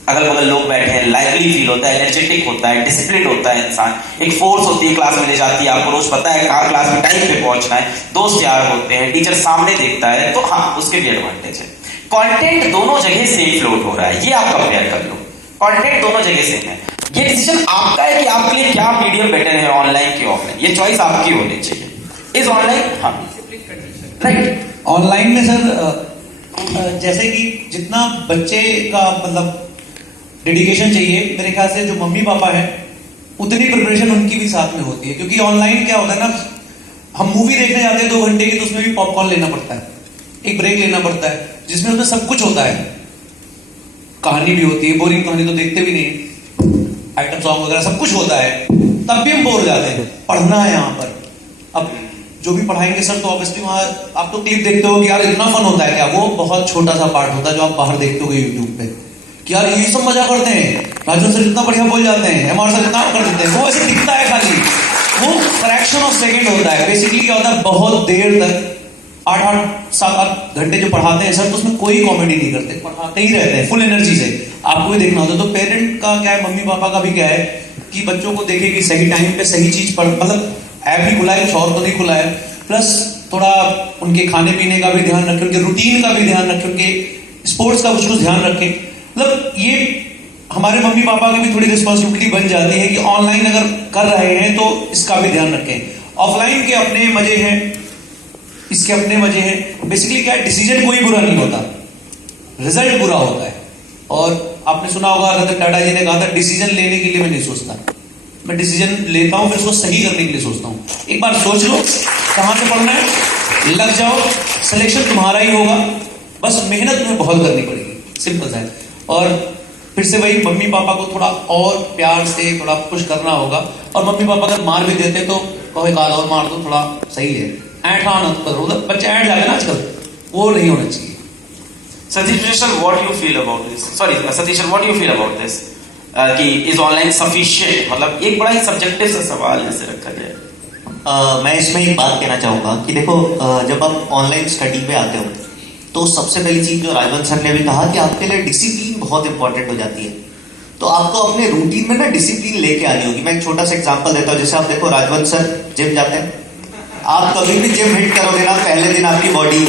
अगल बगल लोग बैठे हैं, लाइवली फील होता है, एनर्जेटिक होता है, डिसिप्लिन होता है इंसान, एक फोर्स होती है क्लास में ले जाती है, आपको रोज पता है कहाँ क्लास में टाइम पे पहुंचना है, दोस्त यार होते हैं, टीचर सामने देखता है, तो हाँ उसके भी एडवांटेज है। कंटेंट दोनों जगह सेम फ्लोट हो रहा है, ये आप कंपेयर कर लो, कंटेंट दोनों जगह सेम है। ये डिसीजन आपका है कि आपके लिए क्या मीडियम बेटर है, ऑनलाइन की ऑफलाइन, ये चॉइस आपकी होनी चाहिए। इज ऑनलाइन, हाँ राइट। ऑनलाइन में सर जैसे कि जितना बच्चे का मतलब डेडिकेशन चाहिए, मेरे ख्याल से जो मम्मी पापा है उतनी प्रिपरेशन उनकी भी साथ में होती है। क्योंकि ऑनलाइन क्या होता है ना, हम मूवी देखने जाते हैं 2 घंटे की, तो उसमें भी पॉपकॉर्न लेना पड़ता है, एक ब्रेक लेना पड़ता है, जिसमें उसमें सब कुछ होता है, कहानी भी होती है, बोरिंग कहानी तो देखते भी नहीं, आइटम सॉन्ग वगैरह सब कुछ होता है, तब भी हम बोर हो जाते हैं। पढ़ना है यहाँ पर, अब जो भी पढ़ाएंगे सर तो ऑब्वियसली वहां आप तो क्लिप देखते हो कि यार इतना फन होता है क्या, वो बहुत छोटा सा पार्ट होता है जो आप बाहर देखते हो यूट्यूब पे कि यार ये सब मजा करते हैं, राजू सर इतना बढ़िया बोल जाते हैं, हमारे सर इतना कर देते हैं, वो ऐसे दिखता है खाली, वो फ्रैक्शन ऑफ सेकंड होता है। बेसिकली क्या होता है, बहुत देर तक 8-7 घंटे जो पढ़ाते हैं सर, तो उसमें कोई कॉमेडी नहीं करते, पढ़ाते ही रहते हैं फुल एनर्जी से, आपको भी देखना होता है। तो पेरेंट का क्या है, मम्मी पापा का भी क्या है कि बच्चों को देखे कि सही टाइम पे सही चीज पढ़, मतलब ऐप भी खुला है, कुछ और तो नहीं खुला है, प्लस थोड़ा उनके खाने पीने का भी ध्यान रखें, उनके रूटीन का भी ध्यान रखें, उनके स्पोर्ट्स का कुछ ध्यान रखें। मतलब ये हमारे मम्मी पापा की भी थोड़ी रिस्पॉन्सिबिलिटी बन जाती है कि ऑनलाइन अगर कर रहे हैं तो इसका भी ध्यान रखें। ऑफलाइन के अपने मजे हैं, इसके अपने मजे हैं। बेसिकली क्या है, डिसीजन कोई बुरा नहीं होता, रिजल्ट बुरा होता है। और आपने सुना होगा रतन टाटा जी ने कहा था, डिसीजन लेने के लिए मैं नहीं सोचता, मैं डिसीजन लेता हूं फिर उसको सही करने के लिए सोचता हूं। एक बार सोच लो कहां से पढ़ना है, लग जाओ, सिलेक्शन तुम्हारा ही होगा, बस मेहनत तुम्हें बहुत करनी पड़ेगी, सिंपल सा है। और फिर से वही मम्मी पापा को थोड़ा और प्यार से थोड़ा पुश करना होगा। और मम्मी पापा अगर मार भी देते तो कहो एक आध और मार दो, थोड़ा सही है, ऐठा ना करो, बच्चे ऐठ जाए ना आजकल, वो नहीं होना चाहिए। Satish sir, what do you feel about this? Sorry, Satish sir, what do you feel about this? कि is online sufficient? मतलब एक बड़ा ही सब्जेक्टिव सा सवाल ऐसे रखा जाए। मैं इसमें एक बात कहना चाहूंगा कि देखो, जब आप ऑनलाइन स्टडी पे आते हो तो सबसे पहली चीज जो राजवंत सर ने भी कहा कि आपके लिए डिसिप्लिन बहुत इंपॉर्टेंट हो जाती है। तो आपको अपने रूटीन में ना डिसिप्लिन लेके आनी होगी। मैं एक छोटा सा एग्जांपल देता हूँ। जैसे आप देखो, राजवंत सर जिम जाते हैं, आप कभी भी जिम हिट करोगे ना, पहले दिन आपकी बॉडी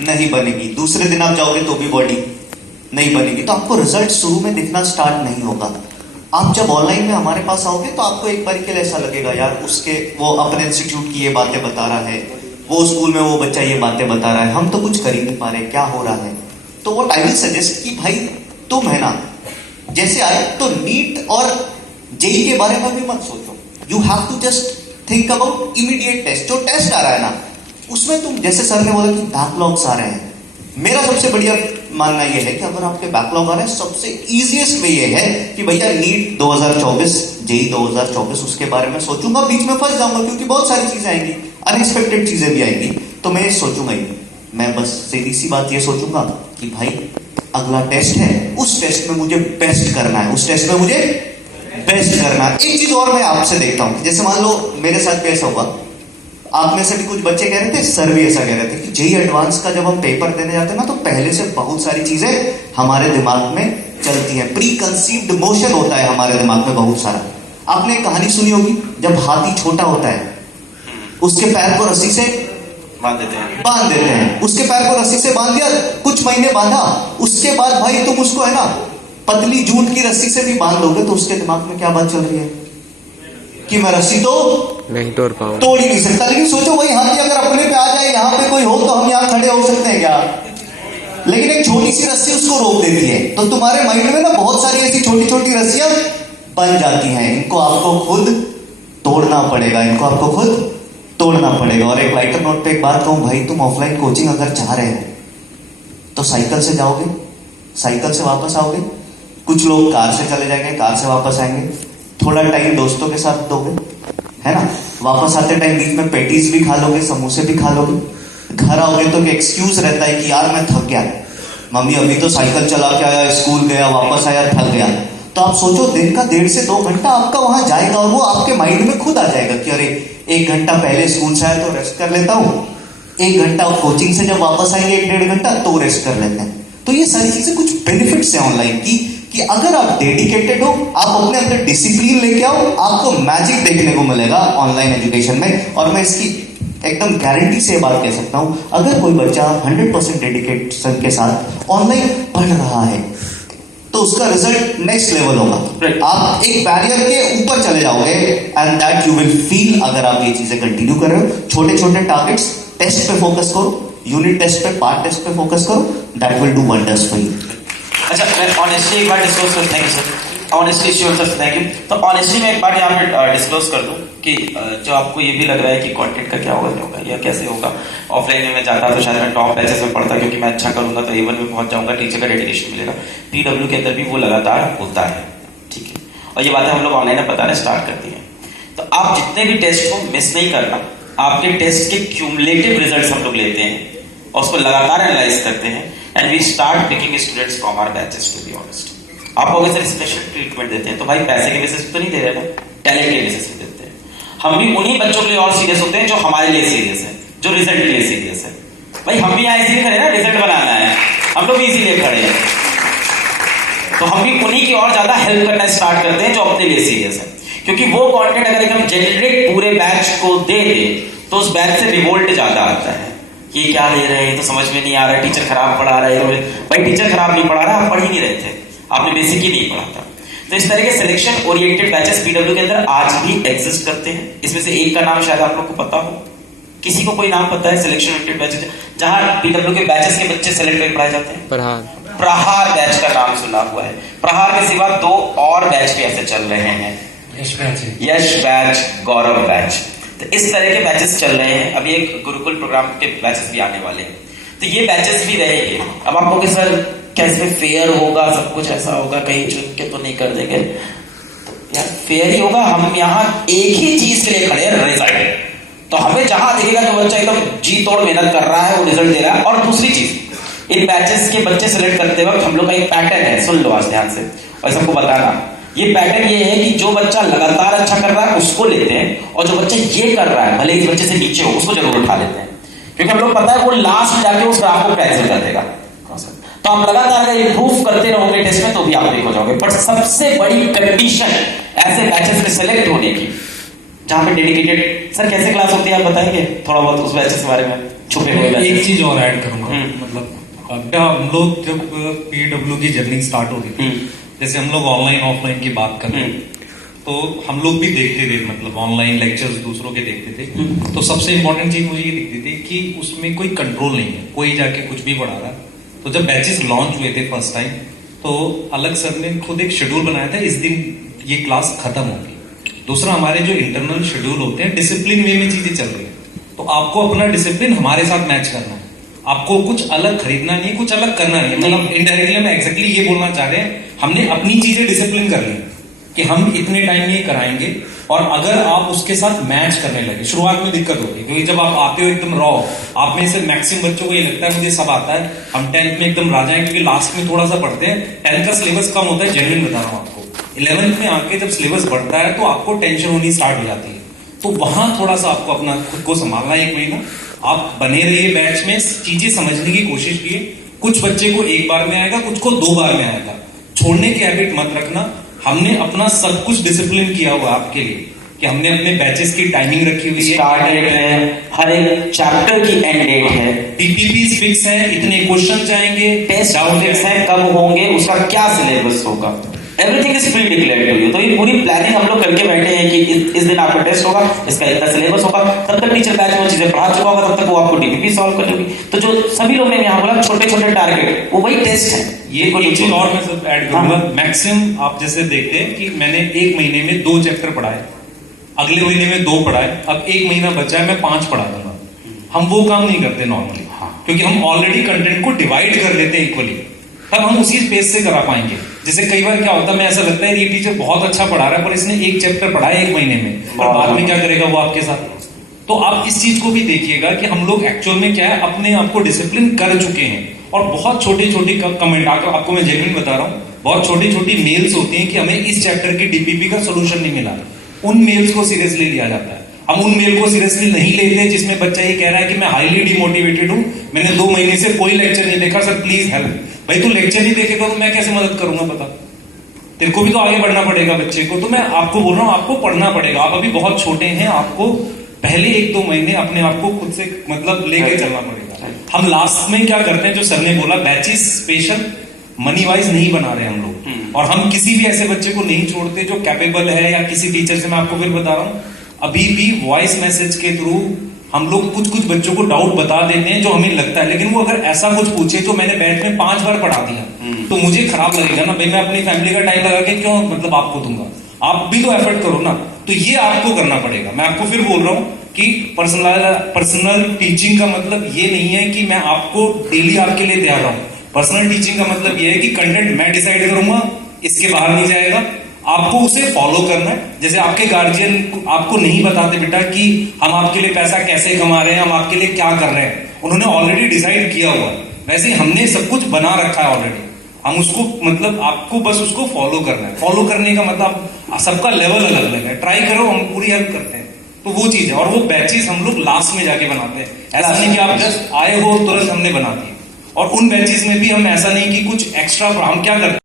नहीं बनेगी, दूसरे दिन आप जाओगे तो भी बॉडी नहीं बनेगी, तो आपको रिजल्ट शुरू में दिखना स्टार्ट नहीं होगा। आप जब ऑनलाइन में हमारे पास आओगे तो आपको एक बार के लिए ऐसा लगेगा, यार उसके वो अपने इंस्टीट्यूट की ये बातें बता रहा है, वो स्कूल में वो बच्चा ये बातें बता रहा है, हम तो कुछ कर ही नहीं पा रहे, क्या हो रहा है। तो वो आई विल सजेस्ट कि भाई तुम है ना, जैसे आए तो नीट और जेई के बारे में भी मत सोचो, you have to just think about immediate test. जो टेस्ट आ रहा है ना, उसमें तुम जैसे सर ने बोला कि बैकलॉग्स आ रहे हैं, मेरा सबसे बढ़िया मानना यह है कि अगर आपके बैकलॉग आ रहे हैं, सबसे इजीएस्ट वे ये है कि भैया नीट 2024, जेई 2024 उसके बारे में सोचूंगा, बीच में फंस जाऊंगा क्योंकि बहुत सारी चीजें आएंगी, अनएक्सपेक्टेड चीजें भी आएंगी, तो मैं सोचूंगा ही, मैं बस सीधी सी बात ये सोचूंगा कि भाई अगला टेस्ट है, उस टेस्ट में मुझे बेस्ट करना है, उस टेस्ट में मुझे बेस्ट करना है। एक चीज और मैं आपसे देखता हूं, जैसे मान लो मेरे साथ भी ऐसा हुआ, आप में से भी कुछ बच्चे कह रहे थे, सर भी ऐसा कह रहे थे कि जेई एडवांस का जब हम पेपर देने जाते हैं ना, तो पहले से बहुत सारी चीजें हमारे दिमाग में चलती हैं, प्री कंसीव्ड मोशन होता है हमारे दिमाग में बहुत सारा। आपने एक कहानी सुनी होगी, जब हाथी छोटा होता है उसके पैर को रस्सी से बांध देते हैं, उसके पैर को रस्सी से बांध दिया, कुछ महीने बांधा, उसके बाद भाई तुम उसको है ना पतली जूट की रस्सी से भी बांध दोगे तो उसके दिमाग में क्या बात चल रही है कि मैं रस्सी तो नहीं तोड़ ही नहीं सकता। लेकिन सोचो वही हाथी अगर अपने पे आ जाए, यहां पे कोई हो तो हम यहां खड़े हो सकते हैं क्या? लेकिन एक छोटी सी रस्सी उसको रोक देती है। तो तुम्हारे माइंड में ना बहुत सारी ऐसी छोटी छोटी रस्सियां बन जाती हैं, इनको आपको खुद तोड़ना पड़ेगा, इनको आपको खुद तोड़ना पड़ेगा। और एक लाइटर नोट पे एक बात कहूं भाई, तुम ऑफलाइन कोचिंग अगर चाह रहे हो तो साइकिल से जाओगे, साइकिल से वापस आओगे, कुछ लोग कार से चले जाएंगे, कार से वापस आएंगे, थोड़ा टाइम दोस्तों के साथ दोगे, है ना, वापस आते टाइम बीच में पेटीज भी खा लोगे, समोसे भी खा लोगे, घर आओगे तो एक्सक्यूज रहता है कि यार मैं थक गया, मम्मी अभी तो साइकिल चला के आया, स्कूल गया, वापस आया, थक गया। तो आप सोचो दिन का 1.5 से 2 घंटा आपका वहां जाएगा और वो आपके माइंड में खुद आ जाएगा कि अरे 1 घंटा पहले स्कूल से आया तो रेस्ट कर लेता हूं, 1 घंटा कोचिंग से जब वापस आएंगे 1-1.5 घंटा तो रेस्ट कर लेते हैं। तो ये सारी चीजें कुछ बेनिफिट्स है ऑनलाइन की कि अगर आप डेडिकेटेड हो, आप अपने अंदर डिसिप्लिन लेके आओ, आपको मैजिक देखने को मिलेगा ऑनलाइन एजुकेशन में। और मैं इसकी एकदम गारंटी से बात कह सकता हूं, अगर कोई बच्चा 100% डेडिकेशन के साथ ऑनलाइन पढ़ रहा है तो उसका रिजल्ट नेक्स्ट लेवल होगा। आप एक बैरियर के ऊपर चले जाओगे and that you will feel. अगर आप ये चीजें कंटिन्यू कर रहे हो, छोटे छोटे टारगेट्स, टेस्ट पे फोकस करो, यूनिट टेस्ट पे, पार्ट टेस्ट पे फोकस करो, that will do wonders for you. अच्छा, मैं ऑनेस्टली एक बार डिस्क्लोज कर, thank you sir, honestly sure sir, thank you. तो ऑनेस्टली मैं एक बार यहाँ पे डिस्क्लोज कर दूं कि जो आपको ये भी लग रहा है कि कंटेंट का क्या होगा, नहीं होगा या कैसे होगा, ऑफलाइन में मैं जाता तो शायद मैं टॉप बैचेस में पढ़ता क्योंकि मैं अच्छा करूंगा तो A1 में पहुंच जाऊंगा, टीचर का डेडिकेशन मिलेगा। PW के अंदर भी वो लगातार होता है, ठीक है। और ये बातें हम लोग ऑनलाइन में बताना स्टार्ट करती हैं। तो आप जितने भी टेस्ट को मिस नहीं करना, आपके टेस्ट के क्यूमुलेटिव रिजल्ट्स हम लोग लेते हैं और उसको लगातार एनालाइज करते हैं and we start picking students from our batches. To be honest, आप लोग सर स्पेशल ट्रीटमेंट देते हैं तो भाई पैसे के बेसिस पे तो नहीं दे रहे ना, टैलेंट के बेसिस पे देते हैं। हम भी उन्हीं बच्चों के लिए और सीरियस होते हैं जो हमारे लिए सीरियस है, जो रिजल्ट के लिए सीरियस है। भाई हम भी यहाँ इसीलिए खड़े ना, रिजल्ट बनाना है, हम लोग भी इसीलिए खड़े हैं। तो हम भी उन्हीं की और ज्यादा हेल्प करना स्टार्ट करते हैं जो अपने लिए सीरियस है, क्योंकि वो कंटेंट अगर एकदम जेनरिक पूरे बैच को दे दे तो उस बैच से रिवोल्ट ज्यादा आता है। ये क्या ले रहे हैं तो समझ में नहीं आ रहा है, टीचर खराब पढ़ा रहा है। भाई टीचर खराब नहीं पढ़ा रहा, आप पढ़ ही नहीं रहे थे, आपने बेसिक ही नहीं पढ़ा था। तो इस तरह के सिलेक्शन ओरिएंटेड बैचेस PW के अंदर आज भी एग्जिस्ट करते हैं। इसमें से एक का नाम शायद आप लोग को पता हो, किसी को कोई नाम पता है सिलेक्शन ओरिएंटेड बैचेस जहां PW के बैचेस के बच्चे सेलेक्ट करके पढ़ाए जाते हैं? प्रहार बैच का नाम सुना हुआ है। प्रहार के सिवा 2 और बैच भी ऐसे चल रहे हैं, यश बैच, गौरव बैच। तो इस तरह के बैचेस चल रहे हैं। अभी एक गुरुकुल प्रोग्राम के बैचेस भी आने वाले हैं, तो ये बैचेस भी रहेंगे। अब आप लोग सर कैसे फेयर होगा, सब कुछ ऐसा होगा, कहीं चुन के तो नहीं कर देंगे, तो यार फेयर ही होगा। हम यहाँ एक ही चीज के लिए खड़े हैं, रिजल्ट। तो हमें जहां दिखेगा जो बच्चा एकदम जी तोड़ मेहनत कर रहा है वो रिजल्ट दे रहा है। और दूसरी चीज, इन बैचेस के बच्चे सेलेक्ट करते वक्त हम लोग का एक पैटर्न है, सुन लो आज ध्यान से और सबको बताना। ये पैटर्न ये है कि जो बच्चा लगातार अच्छा कर रहा है उसको लेते हैं, और जो बच्चा ये कर रहा है भले इस बच्चे से नीचे हो उसको जरूर उठा लेते हैं, क्योंकि हम लोग पता है वो लास्ट में जाके उस ग्राफ को कैंसिल कर देगा। तो आप लगातार अगर इंप्रूव करते रहोगे टेस्ट में तो भी आप ठीक हो जाओगे। पर सबसे बड़ी कंडीशन ऐसे बैचेस में सेलेक्ट होने की जहां पे डेडिकेटेड, सर कैसे क्लास होती है आप बताएंगे थोड़ा बहुत उस बैचेस के बारे में, छुपे हुए बैचेस? एक चीज और ऐड करूंगा, मतलब हम लोग जब PW की जर्नी स्टार्ट हो रही थी, जैसे हम लोग ऑनलाइन ऑफलाइन की बात कर रहे हैं, तो हम लोग भी देखते थे, मतलब ऑनलाइन लेक्चर्स दूसरों के देखते थे। तो सबसे इंपॉर्टेंट चीज मुझे ये दिखती थी कि उसमें कोई कंट्रोल नहीं है, कोई जाके कुछ भी पढ़ा रहा है। तो जब बैचेस लॉन्च हुए थे फर्स्ट टाइम, तो अलग सर ने खुद एक शेड्यूल बनाया था, इस दिन ये क्लास खत्म होगी। दूसरा, हमारे जो इंटरनल शेड्यूल होते हैं डिसिप्लिन वे में चीजें चल रही है, तो आपको अपना डिसिप्लिन हमारे साथ मैच करना है, आपको कुछ अलग खरीदना नहीं, कुछ अलग करना नहीं। मतलब इनडायरेक्टली हम एग्जैक्टली ये बोलना चाह रहे हैं, हमने अपनी चीजें डिसिप्लिन कर ली कि हम इतने टाइम ये कराएंगे, और अगर आप उसके साथ मैच करने लगे, शुरुआत में दिक्कत होगी क्योंकि जब आप आते हो एकदम रॉ, आप में से मैक्सिमम बच्चों को ये लगता है मुझे सब आता है, हम 10th में एकदम राजा हैं, क्योंकि लास्ट में थोड़ा सा पढ़ते हैं। 10th का सिलेबस कम होता है, जेन्युइन बता रहा हूँ आपको। 11th में आके जब सिलेबस बढ़ता है तो आपको टेंशन होनी स्टार्ट हो जाती है, तो वहां थोड़ा सा आपको अपना खुद को संभालना है। 1 महीना आप बने रहिए बैच में, चीजें समझने की कोशिश कीजिए। कुछ बच्चे को 1 बार में आएगा, कुछ को 2 बार में आएगा। छोड़ने की हैबिट मत रखना। हमने अपना सब कुछ डिसिप्लिन किया हुआ आपके लिए कि हमने अपने बैचेस की टाइमिंग रखी हुई है, स्टार्ट डेट है, हर एक चैप्टर की एंड डेट है, टीपीपीज फिक्स है, इतने क्वेश्चन आएंगे, टेस्ट फिक्स है, कब होंगे, उसका क्या सिलेबस होगा, everything is pre declared to you. तो ये पूरी प्लानिंग हम लोग करके बैठे हैं कि इस दिन आपका टेस्ट होगा, इसका इतना सिलेबस होगा, तब तक टीचर बैच वो चीजें पढ़ा चुका होगा, तब तक वो आपको टीपीपी सॉल्व कर देगी। तो जो सभी लोग ने यहाँ बोला छोटे छोटे टारगेट, वो वही टेस्ट है। ये एक चीज और मैं सब ऐड करूंगा, मैक्सिमम आप जैसे देखते हैं कि मैंने 1 महीने में 2 चैप्टर पढ़ाए, अगले महीने में 2 पढ़ाए, अब 1 महीना बचा है मैं 5 पढ़ा दूंगा। हम वो काम नहीं करते नॉर्मली, क्योंकि हम ऑलरेडी कंटेंट को डिवाइड कर लेते हैं इक्वली, तब हम उसी स्पेस से करा पाएंगे। जैसे कई बार क्या होता है, मैं ऐसा लगता है ये टीचर बहुत अच्छा पढ़ा रहा है, पर इसने 1 चैप्टर पढ़ाया 1 महीने में, और बाद में क्या करेगा वो आपके साथ। तो आप इस चीज को भी देखिएगा कि हम लोग एक्चुअल में क्या है, अपने आप को डिसिप्लिन कर चुके हैं। और बहुत छोटी छोटी कमेंट आपको मैं जेन्युइन बता रहा हूँ, बहुत छोटी छोटी मेल्स होती हैं कि हमें इस चैप्टर की डीपीपी का सोल्यूशन नहीं मिला, उन मेल्स को सीरियसली लिया जाता है। हम उन मेल को सीरियसली नहीं लेते जिसमें बच्चा ये कह रहा है कि मैं हाईली डिमोटिवेटेड हूं, मैंने 2 महीने से कोई लेक्चर नहीं देखा, सर प्लीज हेल्प। भाई तू लेक्चर नहीं देखेगा तो मैं कैसे मदद करूंगा, बता, तेरे को भी तो आगे बढ़ना पड़ेगा बच्चे को। तो मैं आपको बोल रहा हूं, आपको पढ़ना पड़ेगा। आप अभी बहुत छोटे हैं, आपको पहले 1-2 महीने अपने आप को खुद से मतलब लेके चलना पड़ेगा। हम लास्ट में क्या करते हैं, जो सर ने बोला, बैचेस स्पेशल मनी वाइज नहीं बना रहे हम लोग, और हम किसी भी ऐसे बच्चे को नहीं छोड़ते जो कैपेबल है, या किसी टीचर से मैं आपको फिर बता रहा हूं, अभी भी वॉइस मैसेज के थ्रू हम लोग कुछ बच्चों को डाउट बता देते हैं जो हमें लगता है, लेकिन वो अगर ऐसा कुछ पूछे तो मैंने बैच में 5 बार पढ़ा दिया तो मुझे खराब लगेगा ना भाई, मैं अपनी फैमिली का टाइम लगा के क्यों मतलब आपको दूंगा, आप भी तो एफर्ट करो ना। तो ये आपको करना पड़ेगा। मैं आपको फिर बोल रहा हूं कि पर्सनल टीचिंग का मतलब ये नहीं है कि मैं आपको डेली आपके लिए तैयार रहूं। पर्सनल टीचिंग का मतलब ये है कि कंटेंट मैं डिसाइड करूंगा, इसके बाहर नहीं जाएगा, आपको उसे फॉलो करना है। जैसे आपके गार्जियन आपको नहीं बताते बेटा कि हम आपके लिए पैसा कैसे कमा रहे हैं, हम आपके लिए क्या कर रहे हैं, उन्होंने ऑलरेडी डिसाइड किया हुआ है, वैसे हमने सब कुछ बना रखा है ऑलरेडी, हम उसको मतलब आपको बस उसको फॉलो करना है। फॉलो करने का मतलब सबका लेवल अलग अलग है, ट्राई करो, हम पूरी हेल्प करते हैं। तो वो चीज है, और वो बैचेस हम लोग लास्ट में जाके बनाते हैं, ऐसा नहीं कि आप जस्ट आए हो तुरंत हमने बना दिए। और उन बैचेस में भी हम ऐसा नहीं कि कुछ एक्स्ट्रा, हम क्या करते हैं